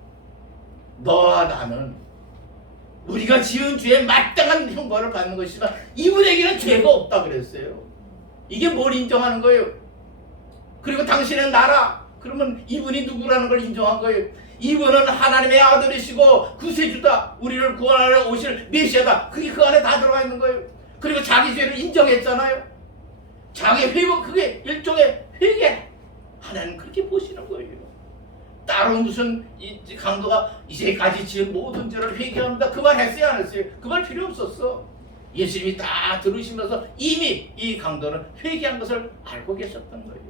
너와 나는 우리가 지은 죄에 마땅한 형벌을 받는 것이지만 이분에게는 죄가 없다 그랬어요. 이게 뭘 인정하는 거예요? 그리고 당신의 나라, 그러면 이분이 누구라는 걸 인정한 거예요. 이분은 하나님의 아들이시고 구세주다. 우리를 구원하러 오실 메시아다. 그게 그 안에 다 들어가 있는 거예요. 그리고 자기 죄를 인정했잖아요. 자기 회복, 그게 일종의 회개. 하나님 그렇게 보시는 거예요. 따로 무슨 이 강도가 이제까지 지은 모든 죄를 회개합니다. 그 말 했어요 안 했어요? 그 말 필요 없었어. 예수님이 다 들으시면서 이미 이 강도는 회개한 것을 알고 계셨던 거예요.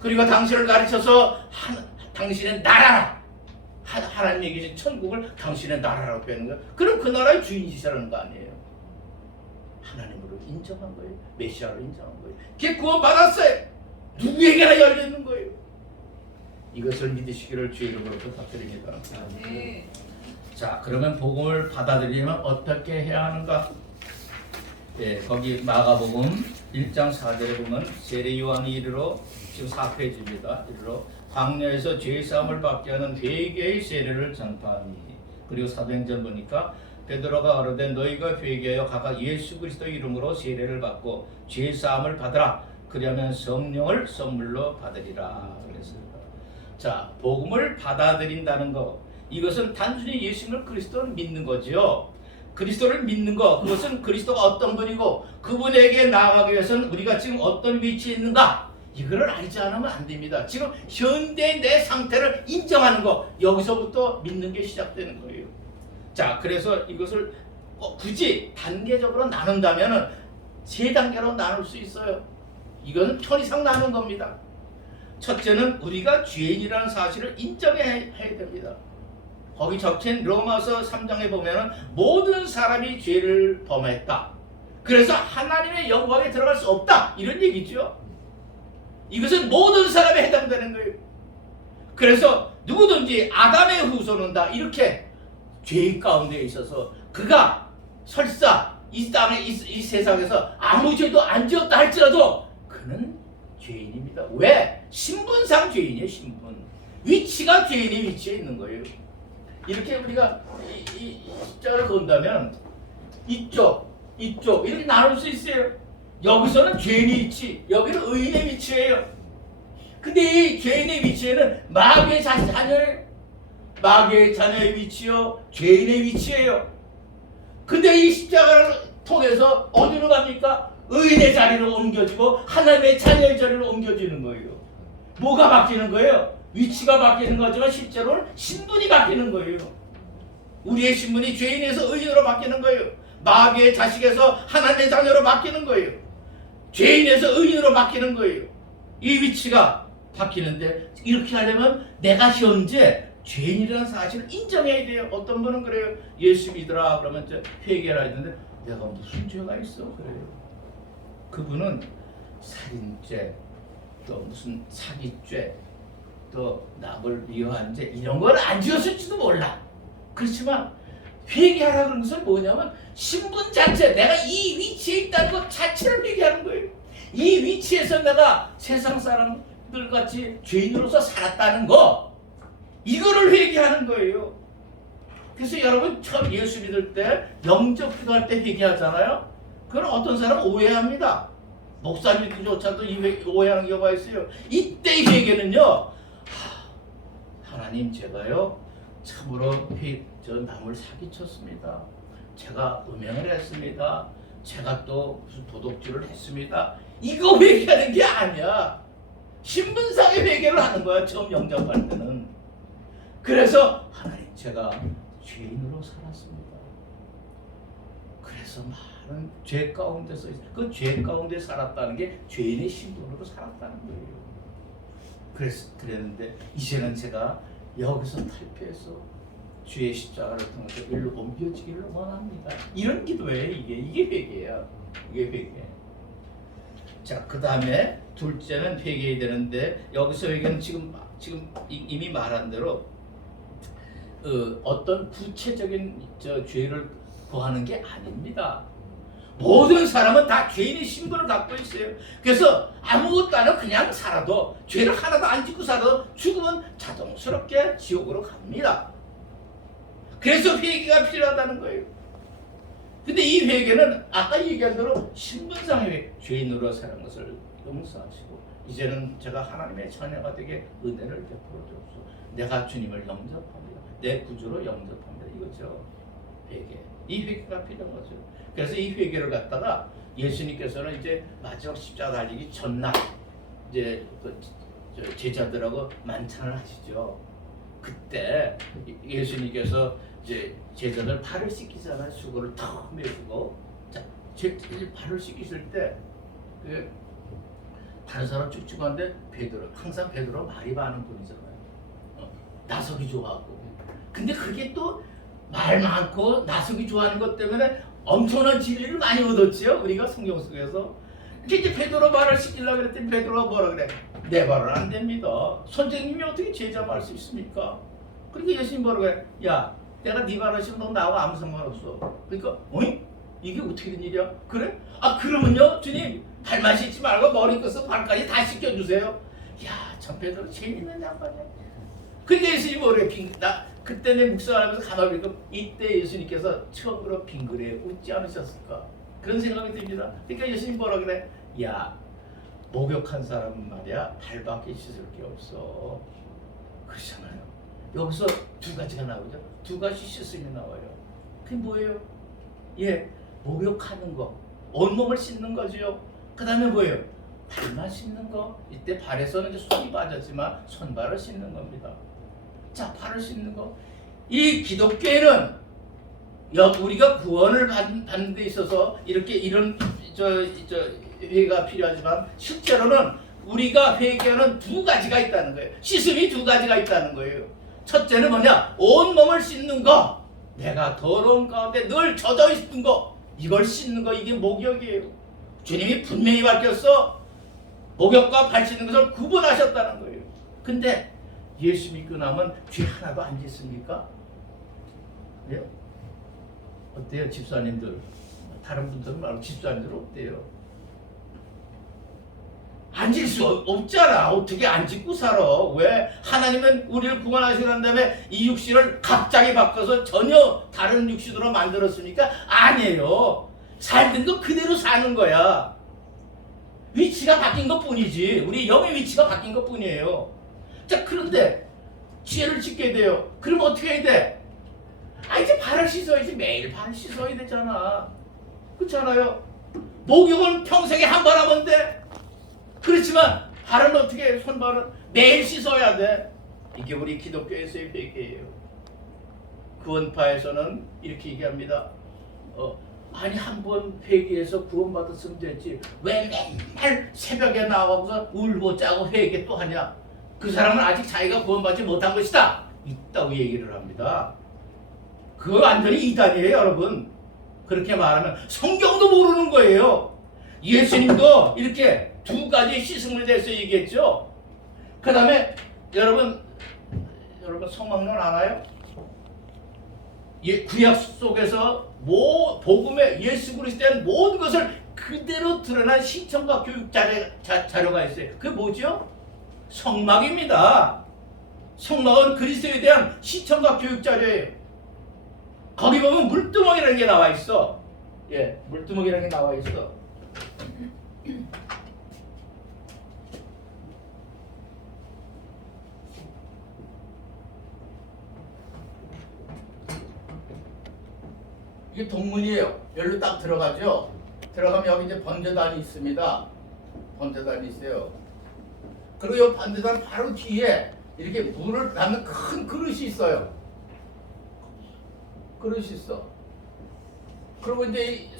그리고 당신을 가르쳐서 당신의 나라, 하나님이 계신 천국을 당신의 나라라고 표현하는 거예요. 그럼 그 나라의 주인이시라는 거 아니에요. 하나님으로 인정한 거예요. 메시아로 인정한 거예요. 그게 구원받았어요. 누구에게나 열려있는 거예요. 이것을 믿으시기를 주의 이름으로 부탁드립니다. 네. 자, 그러면 복음을 받아들이려면 어떻게 해야 하는가? 예, 거기 마가복음 1장 4절에 보면 세례 요한이 이르러 지금 4페이지입니다. 이르러 광야에서 죄 사함을 받게 하는 회개의 세례를 전파하니. 그리고 사도행전 보니까 베드로가 가로되 너희가 회개하여 각각 예수 그리스도 이름으로 세례를 받고 죄 사함을 받으라. 그리하면 성령을 선물로 받으리라 그랬습니다. 자, 복음을 받아들인다는 것, 이것은 단순히 예수님을 그리스도를 믿는 거지요. 그리스도를 믿는 것, 그것은 그리스도가 어떤 분이고 그분에게 나아가기 위해서는 우리가 지금 어떤 위치에 있는가, 이거를 알지 않으면 안 됩니다. 지금 현대 내 상태를 인정하는 것, 여기서부터 믿는 게 시작되는 거예요. 자, 그래서 이것을 굳이 단계적으로 나눈다면 세 단계로 나눌 수 있어요. 이건 편의상 나눈 겁니다. 첫째는 우리가 죄인이라는 사실을 인정해야 됩니다. 거기 적힌 로마서 3장에 보면 모든 사람이 죄를 범했다. 그래서 하나님의 영광에 들어갈 수 없다. 이런 얘기죠. 이것은 모든 사람에 해당되는 거예요. 그래서 누구든지 아담의 후손은 다 이렇게 죄 가운데 있어서 그가 설사 이 땅에 이 세상에서 아무 죄도 안 지었다 할지라도 그는 죄인입니다. 왜? 신분상 죄인이에요. 신분. 위치가 죄인의 위치에 있는 거예요. 이렇게 우리가 이 십자가를 건다면 이쪽 이렇게 나눌 수 있어요. 여기서는 죄인의 위치, 여기는 의인의 위치예요. 근데 이 죄인의 위치에는 마귀의 자녀의 위치요, 죄인의 위치예요. 근데 이 십자가를 통해서 어디로 갑니까? 의인의 자리로 옮겨지고 하나님의 자녀의 자리로 옮겨지는 거예요. 뭐가 바뀌는 거예요? 위치가 바뀌는 거지만 실제로는 신분이 바뀌는 거예요. 우리의 신분이 죄인에서 의인으로 바뀌는 거예요. 마귀의 자식에서 하나님의 자녀로 바뀌는 거예요. 죄인에서 의인으로 바뀌는 거예요. 이 위치가 바뀌는데 이렇게 하려면 내가 현재 죄인이라는 사실을 인정해야 돼요. 어떤 분은 그래요. 예수 믿으라 그러면 이제 회개라 했는데 내가 무슨 죄가 있어? 그래요. 그분은 살인죄, 또 무슨 사기죄, 옛날부터 납을 미워한 지 이런 걸 안 지었을지도 몰라. 그렇지만 회개하라 그런 것은 뭐냐면 신분 자체, 내가 이 위치에 있다는 것 자체를 회개하는 거예요. 이 위치에서 내가 세상 사람들 같이 죄인으로서 살았다는 거, 이거를 회개하는 거예요. 그래서 여러분 처음 예수 믿을 때 영접 기도할 때 회개하잖아요. 그건 어떤 사람은 오해합니다. 목사님들조차도 오해하는 경우가 있어요. 이때의 회개는요, 하나님 제가요 참으로 저 남을 사기쳤습니다. 제가 음행을 했습니다. 제가 또 무슨 도둑질을 했습니다. 이거 회개하는 게 아니야. 신분상의 회개를 하는 거야. 처음 영접할 때는. 그래서 하나님 제가 죄인으로 살았습니다. 그래서 많은 죄 가운데서 그 죄 가운데 살았다는 게 죄인의 신분으로 살았다는 거예요. 그랬는데 이제는 제가 여기서 탈피해서 주의 십자가를 통해서 일로 옮겨지기를 원합니다. 이런 기도예요. 이게 회개야. 이게 회개. 자, 그 다음에 둘째는 회개해야 되는데 여기서 회개는 지금 이미 말한 대로 어떤 구체적인 죄를 구하는 게 아닙니다. 모든 사람은 다 죄인의 신분을 갖고 있어요. 그래서 아무것도 안 하고 그냥 살아도, 죄를 하나도 안 짓고 살아도 죽으면 자동스럽게 지옥으로 갑니다. 그래서 회개가 필요하다는 거예요. 근데 이 회개는 아까 얘기한 대로 신분상의 회개, 죄인으로 사는 것을 용서하시고 이제는 제가 하나님의 자녀가 되게 은혜를 베풀어 주옵소서. 내가 주님을 영접합니다. 내 구주로 영접합니다. 이거죠. 회개. 이 회개가 필요한 거죠. 그래서 이 회개를 갖다가 예수님께서는 이제 마지막 십자가 달리기 전날 이제 제자들하고 만찬을 하시죠. 그때 예수님께서 이제 제자들 발을 씻기잖아요. 수고를 탁 메우고, 자, 발을 씻기실 때 다른 사람 쭉쭉한데 베드로, 항상 베드로 말이 많은 분이잖아요. 나서기 좋아하고. 근데 그게 또 말 많고 나서기 좋아하는 것 때문에 엄청난 진리를 많이 얻었지요. 우리가 성경 속에서. 이제 베드로 말을 시키려고 그랬더니 베드로가 뭐라 그래? 내 말은 안 됩니다. 선생님이 어떻게 제자 말 수 있습니까? 그러니까 예수님 뭐라 그래? 야, 내가 네 말을 시키면 너 나하고 아무 상관없어. 그러니까 어이? 이게 어떻게 된 일이야? 그래? 아, 그러면요 주님 발만 씻지 말고 머리끝에서 발까지 다 씻겨주세요. 야, 참 베드로 재밌는 양반이야. 그러니까 예수님이 뭐래? 그때 내 묵상하면서 가만히 보니까 이때 예수님께서 처음으로 빙그레 웃지 않으셨을까? 그런 생각이 듭니다. 그러니까 예수님 뭐라 그래? 야, 목욕한 사람은 말이야 발밖에 씻을 게 없어. 그러잖아요. 여기서 두 가지가 나오죠. 두 가지 씻음이 나와요. 그게 뭐예요? 예, 목욕하는 거, 온몸을 씻는 거죠. 그 다음에 뭐예요? 발만 씻는 거. 이때 발에서는 이제 손이 빠졌지만 손발을 씻는 겁니다. 자, 발을 씻는 거. 이 기독교에는 우리가 구원을 받는 데 있어서 이런 회개가 필요하지만 실제로는 우리가 회개하는 두 가지가 있다는 거예요. 씻음이 두 가지가 있다는 거예요. 첫째는 뭐냐? 온몸을 씻는 거. 내가 더러운 가운데 늘 젖어 있는 거. 이걸 씻는 거, 이게 목욕이에요. 주님이 분명히 밝혔어. 목욕과 발 씻는 것을 구분하셨다는 거예요. 근데 예수 믿고 나면 죄 하나도 안 짓습니까? 왜요? 어때요? 집사님들, 다른 분들은 말고 집사님들 어때요? 안 질 수 없잖아. 어떻게 안 짓고 살아? 왜? 하나님은 우리를 구원하시는 다음에 이 육신을 갑자기 바꿔서 전혀 다른 육신으로 만들었으니까 아니에요. 살던 거 그대로 사는 거야. 위치가 바뀐 것 뿐이지. 우리 영의 위치가 바뀐 것 뿐이에요. 자, 그런데 죄를 짓게 돼요. 그럼 어떻게 해야 돼? 아, 이제 발을 씻어야지. 매일 발을 씻어야 되잖아. 그렇잖아요. 목욕은 평생에 한 번 하면 돼. 그렇지만 발은 어떻게 해? 손발은 매일 씻어야 돼. 이게 우리 기독교에서의 회개예요. 구원파에서는 이렇게 얘기합니다. 아니, 한 번 회개해서 구원받았으면 됐지. 왜 맨날 새벽에 나와서 울고 짜고 회개 또 하냐? 그 사람은 아직 자기가 구원받지 못한 것이다. 있다고 얘기를 합니다. 그거 완전히 이단이에요, 여러분. 그렇게 말하면 성경도 모르는 거예요. 예수님도 이렇게 두 가지 씻음을 대해서 얘기했죠. 그 다음에 여러분 성막론 알아요? 구약 속에서 복음의 예수 그리스도에 대한 모든 것을 그대로 드러난 시청과 교육 자료가 있어요. 그게 뭐죠? 성막입니다. 성막은 그리스도에 대한 시청과 교육 자료예요. 거기 보면 물두멍이라는 게 나와 있어. 예, 물두멍이라는 게 나와 있어. 이게 동문이에요. 여기로 딱 들어가죠. 들어가면 여기 이제 번제단이 있습니다. 번제단이 있어요. 그리고 이 번제단 바로 뒤에 이렇게 물을 담는 큰 그릇이 있어요. 그릇이 있어. 그리고 이제 이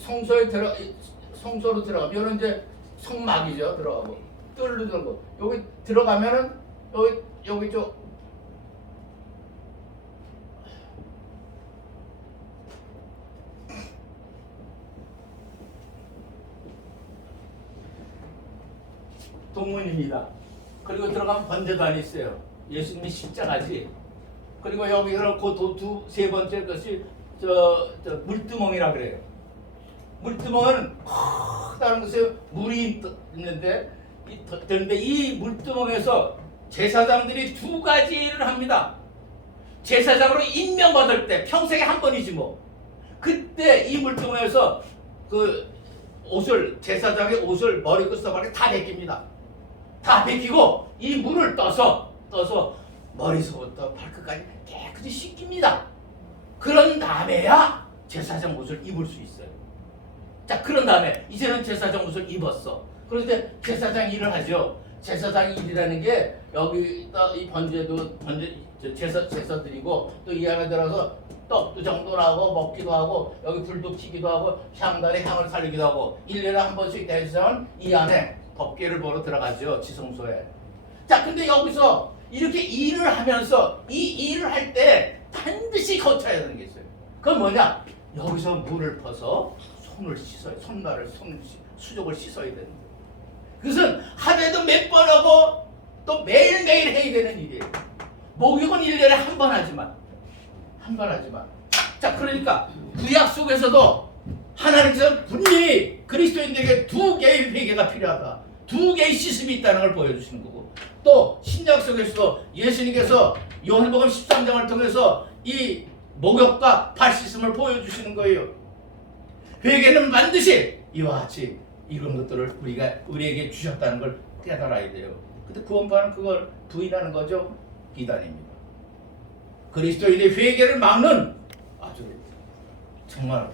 성소로 들어가면 이거는 이제 성막이죠. 들어가고 뜰로 들어가고 여기 들어가면은 여기 동문입니다. 그리고 들어가면 번제단이 있어요. 예수님이 십자가지. 그리고 여기서는 그 세 번째 것이 물두멍이라 그래요. 물두멍은 크다는 것에 물이 있는데 이 물두멍에서 제사장들이 두 가지 일을 합니다. 제사장으로 임명받을 때 평생에 한 번이지 뭐. 그때 이 물두멍에서 그 옷을 제사장의 옷을 머리 끝서발에 다 벗깁니다. 다 벗기고 이 물을 떠서 머리서부터 발끝까지 깨끗이 씻깁니다. 그런 다음에야 제사장 옷을 입을 수 있어요. 자, 그런 다음에 이제는 제사장 옷을 입었어. 그런데 제사장 일을 하죠. 제사장 일이라는 게 여기 이 번제 제사 드리고 또 이 안에 들어서 떡도 정돈하고 먹기도 하고 여기 불도 켜기도 하고 향단에 향을 살리기도 하고 1년에 한 번씩 대제사장은 이 안에 법궤를 보러 들어가죠. 지성소에. 자, 근데 여기서 이렇게 일을 하면서 이 일을 할 때 반드시 거쳐야 되는 게 있어요. 그건 뭐냐? 여기서 물을 퍼서 손을 씻어요. 수족을 씻어야 되는 거예요. 그것은 하루에도 몇 번 하고 또 매일매일 해야 되는 일이에요. 목욕은 1년에 한 번 하지만. 자, 그러니까 구약 속에서도 하나님께서 분명히 그리스도인들에게 두 개의 회개가 필요하다. 두 개의 씻음이 있다는 걸 보여주시는 거고, 또 신약 속에서도 예수님께서 요한복음 13장을 통해서 이 목욕과 발 씻음을 보여주시는 거예요. 회개는 반드시 이와 같이 이런 것들을 우리에게 주셨다는 걸 깨달아야 돼요. 근데 구원파는 그걸 부인하는 거죠. 이단입니다. 그리스도인의 회개를 막는 아주 정말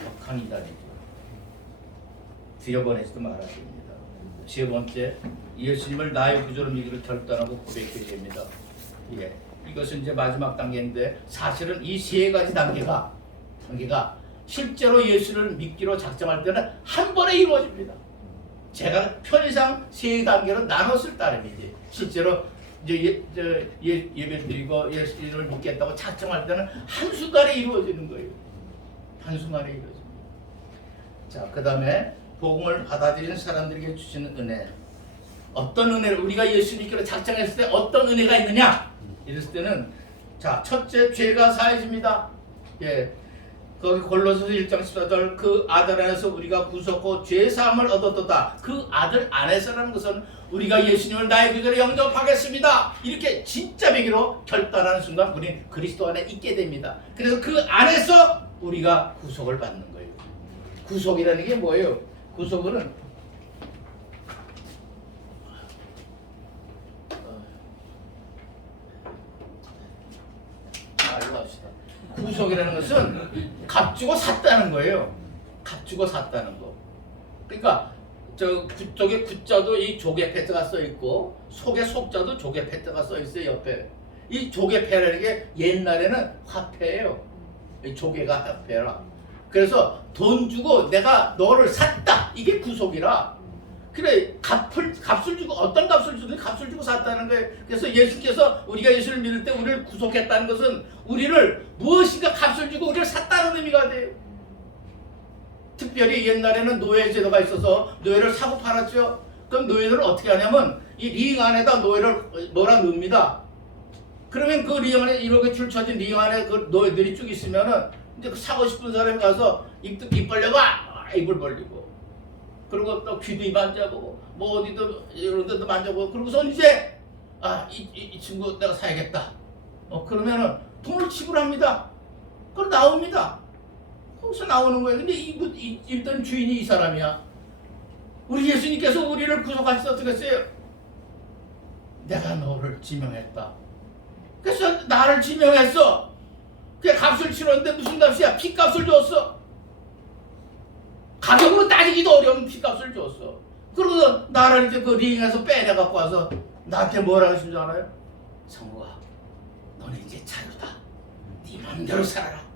격한 이단이죠. 지저번에서도 말하십니다. 세 번째, 예수님을 나의 구주로 믿기를 결단하고 고백해야 됩니다. 예, 이것은 이제 마지막 단계인데 사실은 이 세 가지 단계가 실제로 예수를 믿기로 작정할 때는 한 번에 이루어집니다. 제가 편의상 세 단계로 나눴을 따름이지. 실제로 이제 예배드리고 예수를 믿겠다고 작정할 때는 한순간에 이루어지는 거예요. 한순간에 이루어집니다. 자, 그 다음에 복음을 받아들이는 사람들에게 주시는 은혜. 어떤 은혜를 우리가 예수 믿기로 작정했을 때 어떤 은혜가 있느냐? 이랬을 때는 자, 첫째, 죄가 사해집니다. 예, 거기 골로새서 1장 14절 그 아들 안에서 우리가 구속고 죄 사함을 얻었도다. 그 아들 안에서라는 것은 우리가 예수님을 나의 구주로 영접하겠습니다. 이렇게 진짜 믿기로 결단하는 순간 우리는 그리스도 안에 있게 됩니다. 그래서 그 안에서 우리가 구속을 받는 거예요. 구속이라는 게 뭐예요? 구속은 말로 합시다. 구속이라는 것은 값주고 샀다는 거예요. 값주고 샀다는 거. 그러니까 그쪽에 구자도 이 조개 패트가 써 있고 속에 속자도 조개 패트가 써 있어요. 옆에 이 조개 패라는 게 옛날에는 화폐예요. 이 조개가 화폐라. 그래서 돈 주고 내가 너를 샀다. 이게 구속이라. 그래, 값을 주고 어떤 값을 주든 값을 주고 샀다는 거예요. 그래서 예수께서 우리가 예수를 믿을 때 우리를 구속했다는 것은 우리를 무엇인가 값을 주고 우리를 샀다는 의미가 돼요. 특별히 옛날에는 노예 제도가 있어서 노예를 사고 팔았죠. 그럼 노예들을 어떻게 하냐면 이 링 안에다 노예를 뭐라 넣습니다. 그러면 그 링 안에 이렇게 줄쳐진 링 안에 그 노예들이 쭉 있으면은 이제 그 사고 싶은 사람이 가서 입 벌려봐, 입을 벌리고, 그리고 또 귀도 만져보고, 뭐 어디도 이런 데도 만져보고, 그러고서 이제 이 친구 내가 사야겠다. 그러면은 돈을 지불합니다. 그걸 나옵니다. 거기서 나오는 거예요. 근데 일단 주인이 이 사람이야. 우리 예수님께서 우리를 구속하셔서 어떻게 했어요? 내가 너를 지명했다. 그래서 나를 지명했어. 그 값을 치렀는데 무슨 값이야? 피값을 줬어. 가격으로 따지기도 어려운 피값을 줬어. 그러고 나를 이제 그 링에서 빼내갖고 와서 나한테 뭐라고 하신 줄 알아요? 성우아, 너는 이제 자유다. 네 맘대로 살아라.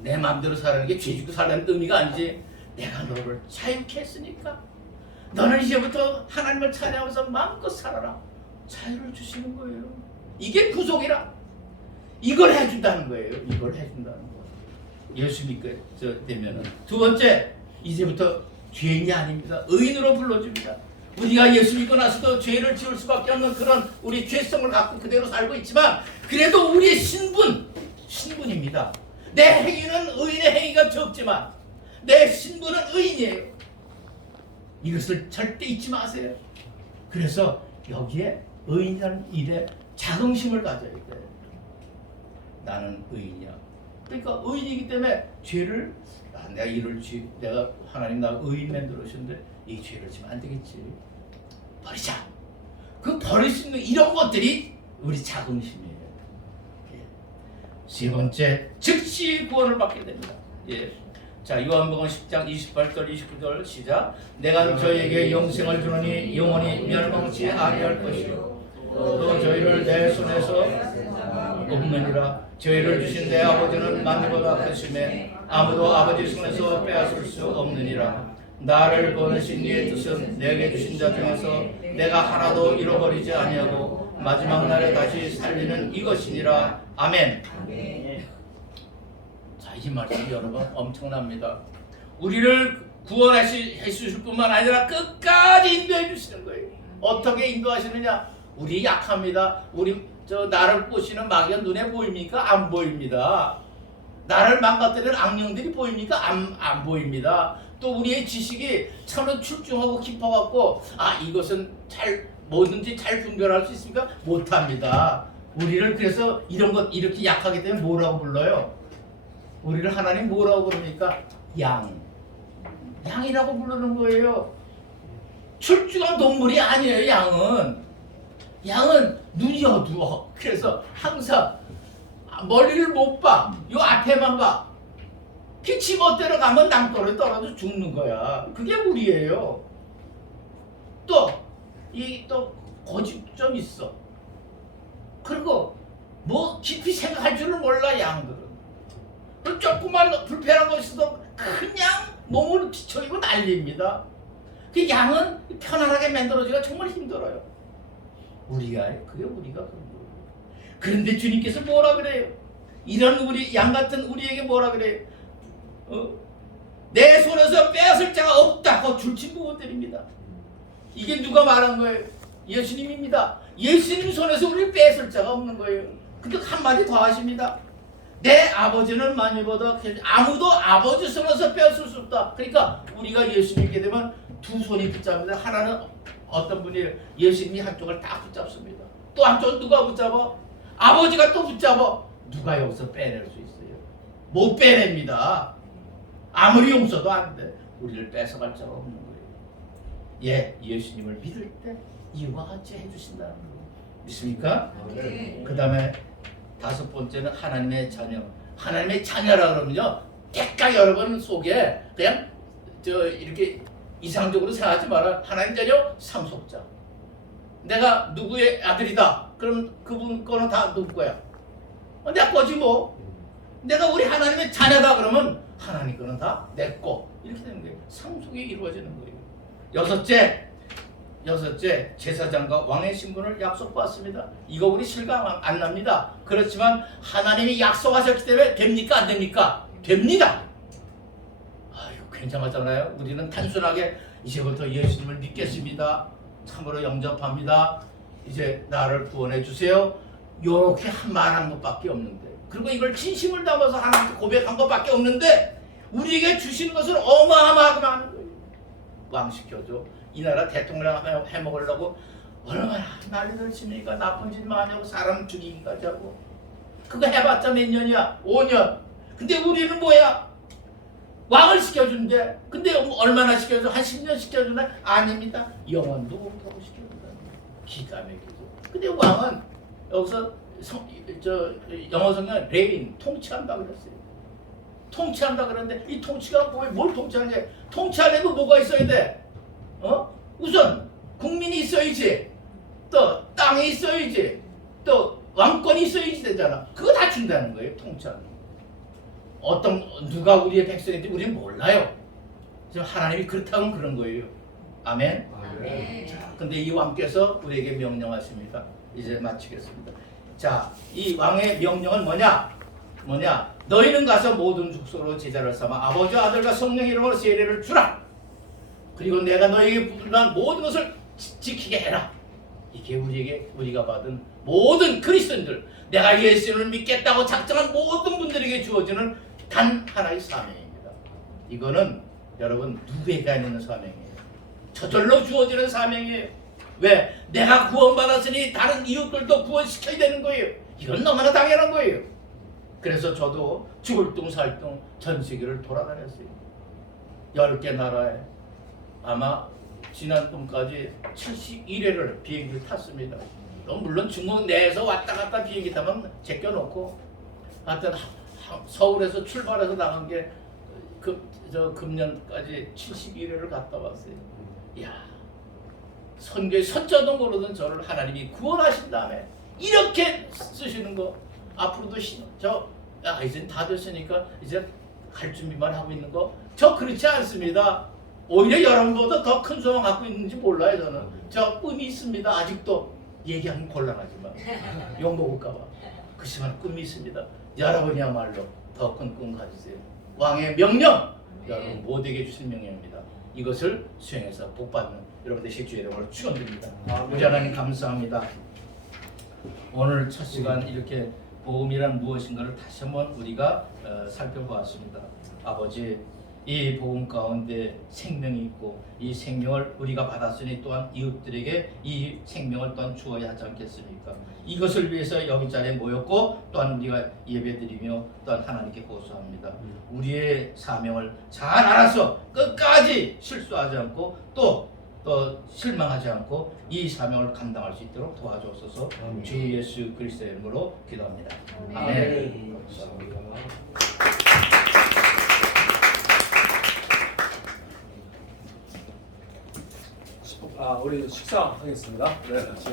내 맘대로 살아는 게 죄 짓고 살라는 의미가 아니지. 내가 너를 자유케 했으니까 너는 이제부터 하나님을 찬양하면서 마음껏 살아라. 자유를 주시는 거예요. 이게 구속이라. 이걸 해준다는 거예요. 이걸 해준다는 거예요. 예수 믿게 되면은. 두 번째, 이제부터 죄인이 아닙니다. 의인으로 불러줍니다. 우리가 예수 믿고 나서도 죄를 지을 수밖에 없는 그런 우리 죄성을 갖고 그대로 살고 있지만, 그래도 우리의 신분입니다. 내 행위는 의인의 행위가 적지만 내 신분은 의인이에요. 이것을 절대 잊지 마세요. 그래서 여기에 의인이라는 일에 자긍심을 가져야 돼요. 나는 의인이야. 그러니까 의인이기 때문에 죄를 내가 하나님 나 의인 만들어주셨는데 이 죄를 지면 안 되겠지. 버리자. 그 버릴 수 있는 이런 것들이 우리 자긍심이에요. 예. 세 번째, 즉시 구원을 받게 됩니다. 예. 자, 요한복음 10장 28절 29절 시작. 내가 저에게 영생을 주노니 영원히 멸망치 아니할 것이요 또 저희를 내 손에서 없느니라. 저희를 주신 내 아버지는 만물보다 크심에 아무도 아버지 손에서 빼앗을 수 없느니라. 나를 보내신 이의 뜻은 내게 주신 자 중에서 내가 하나도 잃어버리지 아니하고 마지막 날에 다시 살리는 이것이니라. 아멘. 자, 이 말씀이 여러분 엄청납니다. 우리를 구원해 주실 뿐만 아니라 끝까지 인도해 주시는 거예요. 어떻게 인도하시느냐? 우리 약합니다. 나를 꼬시는 마귀가 눈에 보입니까? 안 보입니다. 나를 망가뜨리는 악령들이 보입니까? 안 보입니다. 또 우리의 지식이 참으로 출중하고 깊어갖고 이것은 뭐든지 잘 분별할 수 있습니까? 못합니다. 우리를 그래서 이런 것 이렇게 약하기 때문에 뭐라고 불러요? 우리를 하나님 뭐라고 부릅니까? 양이라고 부르는 거예요. 출중한 동물이 아니에요. 양은 눈이 어두워. 그래서 항상 멀리를 못 봐. 요 앞에만 봐. 빛이 멋대로 가면 낭떠러지 떨어져 죽는 거야. 그게 우리예요. 또 고집 좀 있어. 그리고 뭐 깊이 생각할 줄은 몰라. 양들은 조그만 불편한 거 있어도 그냥 몸을 뒤척이고 난립니다. 그 양은 편안하게 만들어지기가 정말 힘들어요. 그게 우리가 그런 거예요. 그런데 주님께서 뭐라 그래요? 이런 우리 양 같은 우리에게 뭐라 그래요? 내 손에서 빼앗을 자가 없다고 줄친 부분들입니다. 이게 누가 말한 거예요? 예수님입니다. 예수님 손에서 우리를 빼앗을 자가 없는 거예요. 근데 한마디 더 하십니다. 내 아버지는 만유보다 아무도 아버지 손에서 빼앗을 수 없다. 그러니까 우리가 예수 믿게 되면 두 손이 붙잡니다. 하나는 어떤 분이 예수님이 한쪽을 딱 붙잡습니다. 또 한쪽은 누가 붙잡아? 아버지가 또 붙잡아. 누가 여기서 빼낼 수 있어요? 못 빼냅니다. 아무리 용서도 안 돼. 우리를 뺏어갈 자가 없는 거예요. 예수님을 믿을 때 이와 같이 해주신다는 거예요. 믿습니까? 네. 그 다음에 다섯 번째는 하나님의 자녀. 하나님의 자녀라 그러면요, 대가 여러분 속에 그냥 이렇게 이상적으로 생각하지 마라. 하나님 자녀 상속자. 내가 누구의 아들이다. 그럼 그분 거는 다 누구 거야? 내 거지 뭐. 내가 우리 하나님의 자녀다 그러면 하나님 거는 다 내 거. 이렇게 되는 거예요. 상속이 이루어지는 거예요. 여섯째, 제사장과 왕의 신분을 약속받습니다. 이거 우리 실감 안 납니다. 그렇지만 하나님이 약속하셨기 때문에 됩니까? 안 됩니까? 됩니다. 아유, 굉장하잖아요. 우리는 단순하게 이제부터 예수님을 믿겠습니다. 참으로 영접합니다. 이제 나를 구원해 주세요. 요렇게 말한 것밖에 없는데, 그리고 이걸 진심을 담아서 하나님께 고백한 것밖에 없는데 우리에게 주신 것은 어마어마하게 많은 거예요. 왕 시켜줘. 이 나라 대통령 해먹으려고 얼마나 난리를 칩니까? 나쁜 짓 많이 하고 사람 죽이기까지 하고. 그거 해봤자 몇 년이야? 5년. 근데 우리는 뭐야? 왕을 시켜준대. 근데 얼마나 시켜줘? 한 10년 시켜주나? 아닙니다. 영원도 못하고 시켜준다. 기가 막히죠. 근데 왕은 여기서 영어 성경 레인, 통치한다 그랬어요. 통치한다 그랬는데 이 통치가 뭘 통치하는지, 통치하려면 뭐가 있어야 돼? 우선 국민이 있어야지, 또 땅이 있어야지, 또 왕권이 있어야지 되잖아. 그거 다 준다는 거예요. 통치하는 거. 누가 우리의 백성인지 우리는 몰라요. 지금 하나님이 그렇다면 그런 거예요. 아멘. 자, 근데 이 왕께서 우리에게 명령하십니다. 이제 마치겠습니다. 자, 이 왕의 명령은 뭐냐? 너희는 가서 모든 족속으로 제자를 삼아 아버지와 아들과 성령 이름으로 세례를 주라. 그리고 내가 너희에게 부르는 모든 것을 지키게 해라. 이게 우리가 받은 모든 그리스도인들, 내가 예수님을 믿겠다고 작정한 모든 분들에게 주어지는 단 하나의 사명입니다. 이거는 여러분 누구에게 있는 사명이에요? 저절로 주어지는 사명이에요. 왜? 내가 구원받았으니 다른 이웃들도 구원시켜야 되는 거예요. 이건 너무나 당연한 거예요. 그래서 저도 죽을 둥 살 둥 전 세계를 돌아다녔어요. 10개 나라에 아마 지난 봄까지 71회를 비행기를 탔습니다. 물론 중국 내에서 왔다 갔다 비행기 타면 제껴놓고, 하여튼 서울에서 출발해서 나간 게 금년까지 71회를 갔다 왔어요. 이야, 선교의 선자도 모르던 저를 하나님이 구원하신 다음에 이렇게 쓰시는 거, 앞으로도 이제 다 됐으니까 이제 갈 준비만 하고 있는 거, 저 그렇지 않습니다. 오히려 여러분보다 더 큰 소망 갖고 있는지 몰라요. 저는 저 꿈이 있습니다. 아직도 얘기하기 곤란하지만 욕 먹을까봐 그렇지만 꿈이 있습니다. 여러분이야말로 더 큰 꿈 가지세요. 왕의 명령, 여러분 모두에게 주신 명령입니다. 이것을 수행해서 복받는 여러분 되실 주의 이름으로 축원드립니다. 우리 하나님 감사합니다. 오늘 첫 시간 이렇게 복음이란 무엇인가를 다시 한번 우리가 살펴보았습니다. 아버지, 이 복음 가운데 생명이 있고 이 생명을 우리가 받았으니 또한 이웃들에게 이 생명을 또한 주어야 하지 않겠습니까? 이것을 위해서 여기 자리에 모였고 또한 우리가 예배드리며 또한 하나님께 고소합니다. 우리의 사명을 잘 알아서 끝까지 실수하지 않고 또 실망하지 않고 이 사명을 감당할 수 있도록 도와주옵소서. 주 예수 그리스도의 이름으로 기도합니다. 아멘. 감사합니다. 우리 식사하겠습니다. 네, 같이.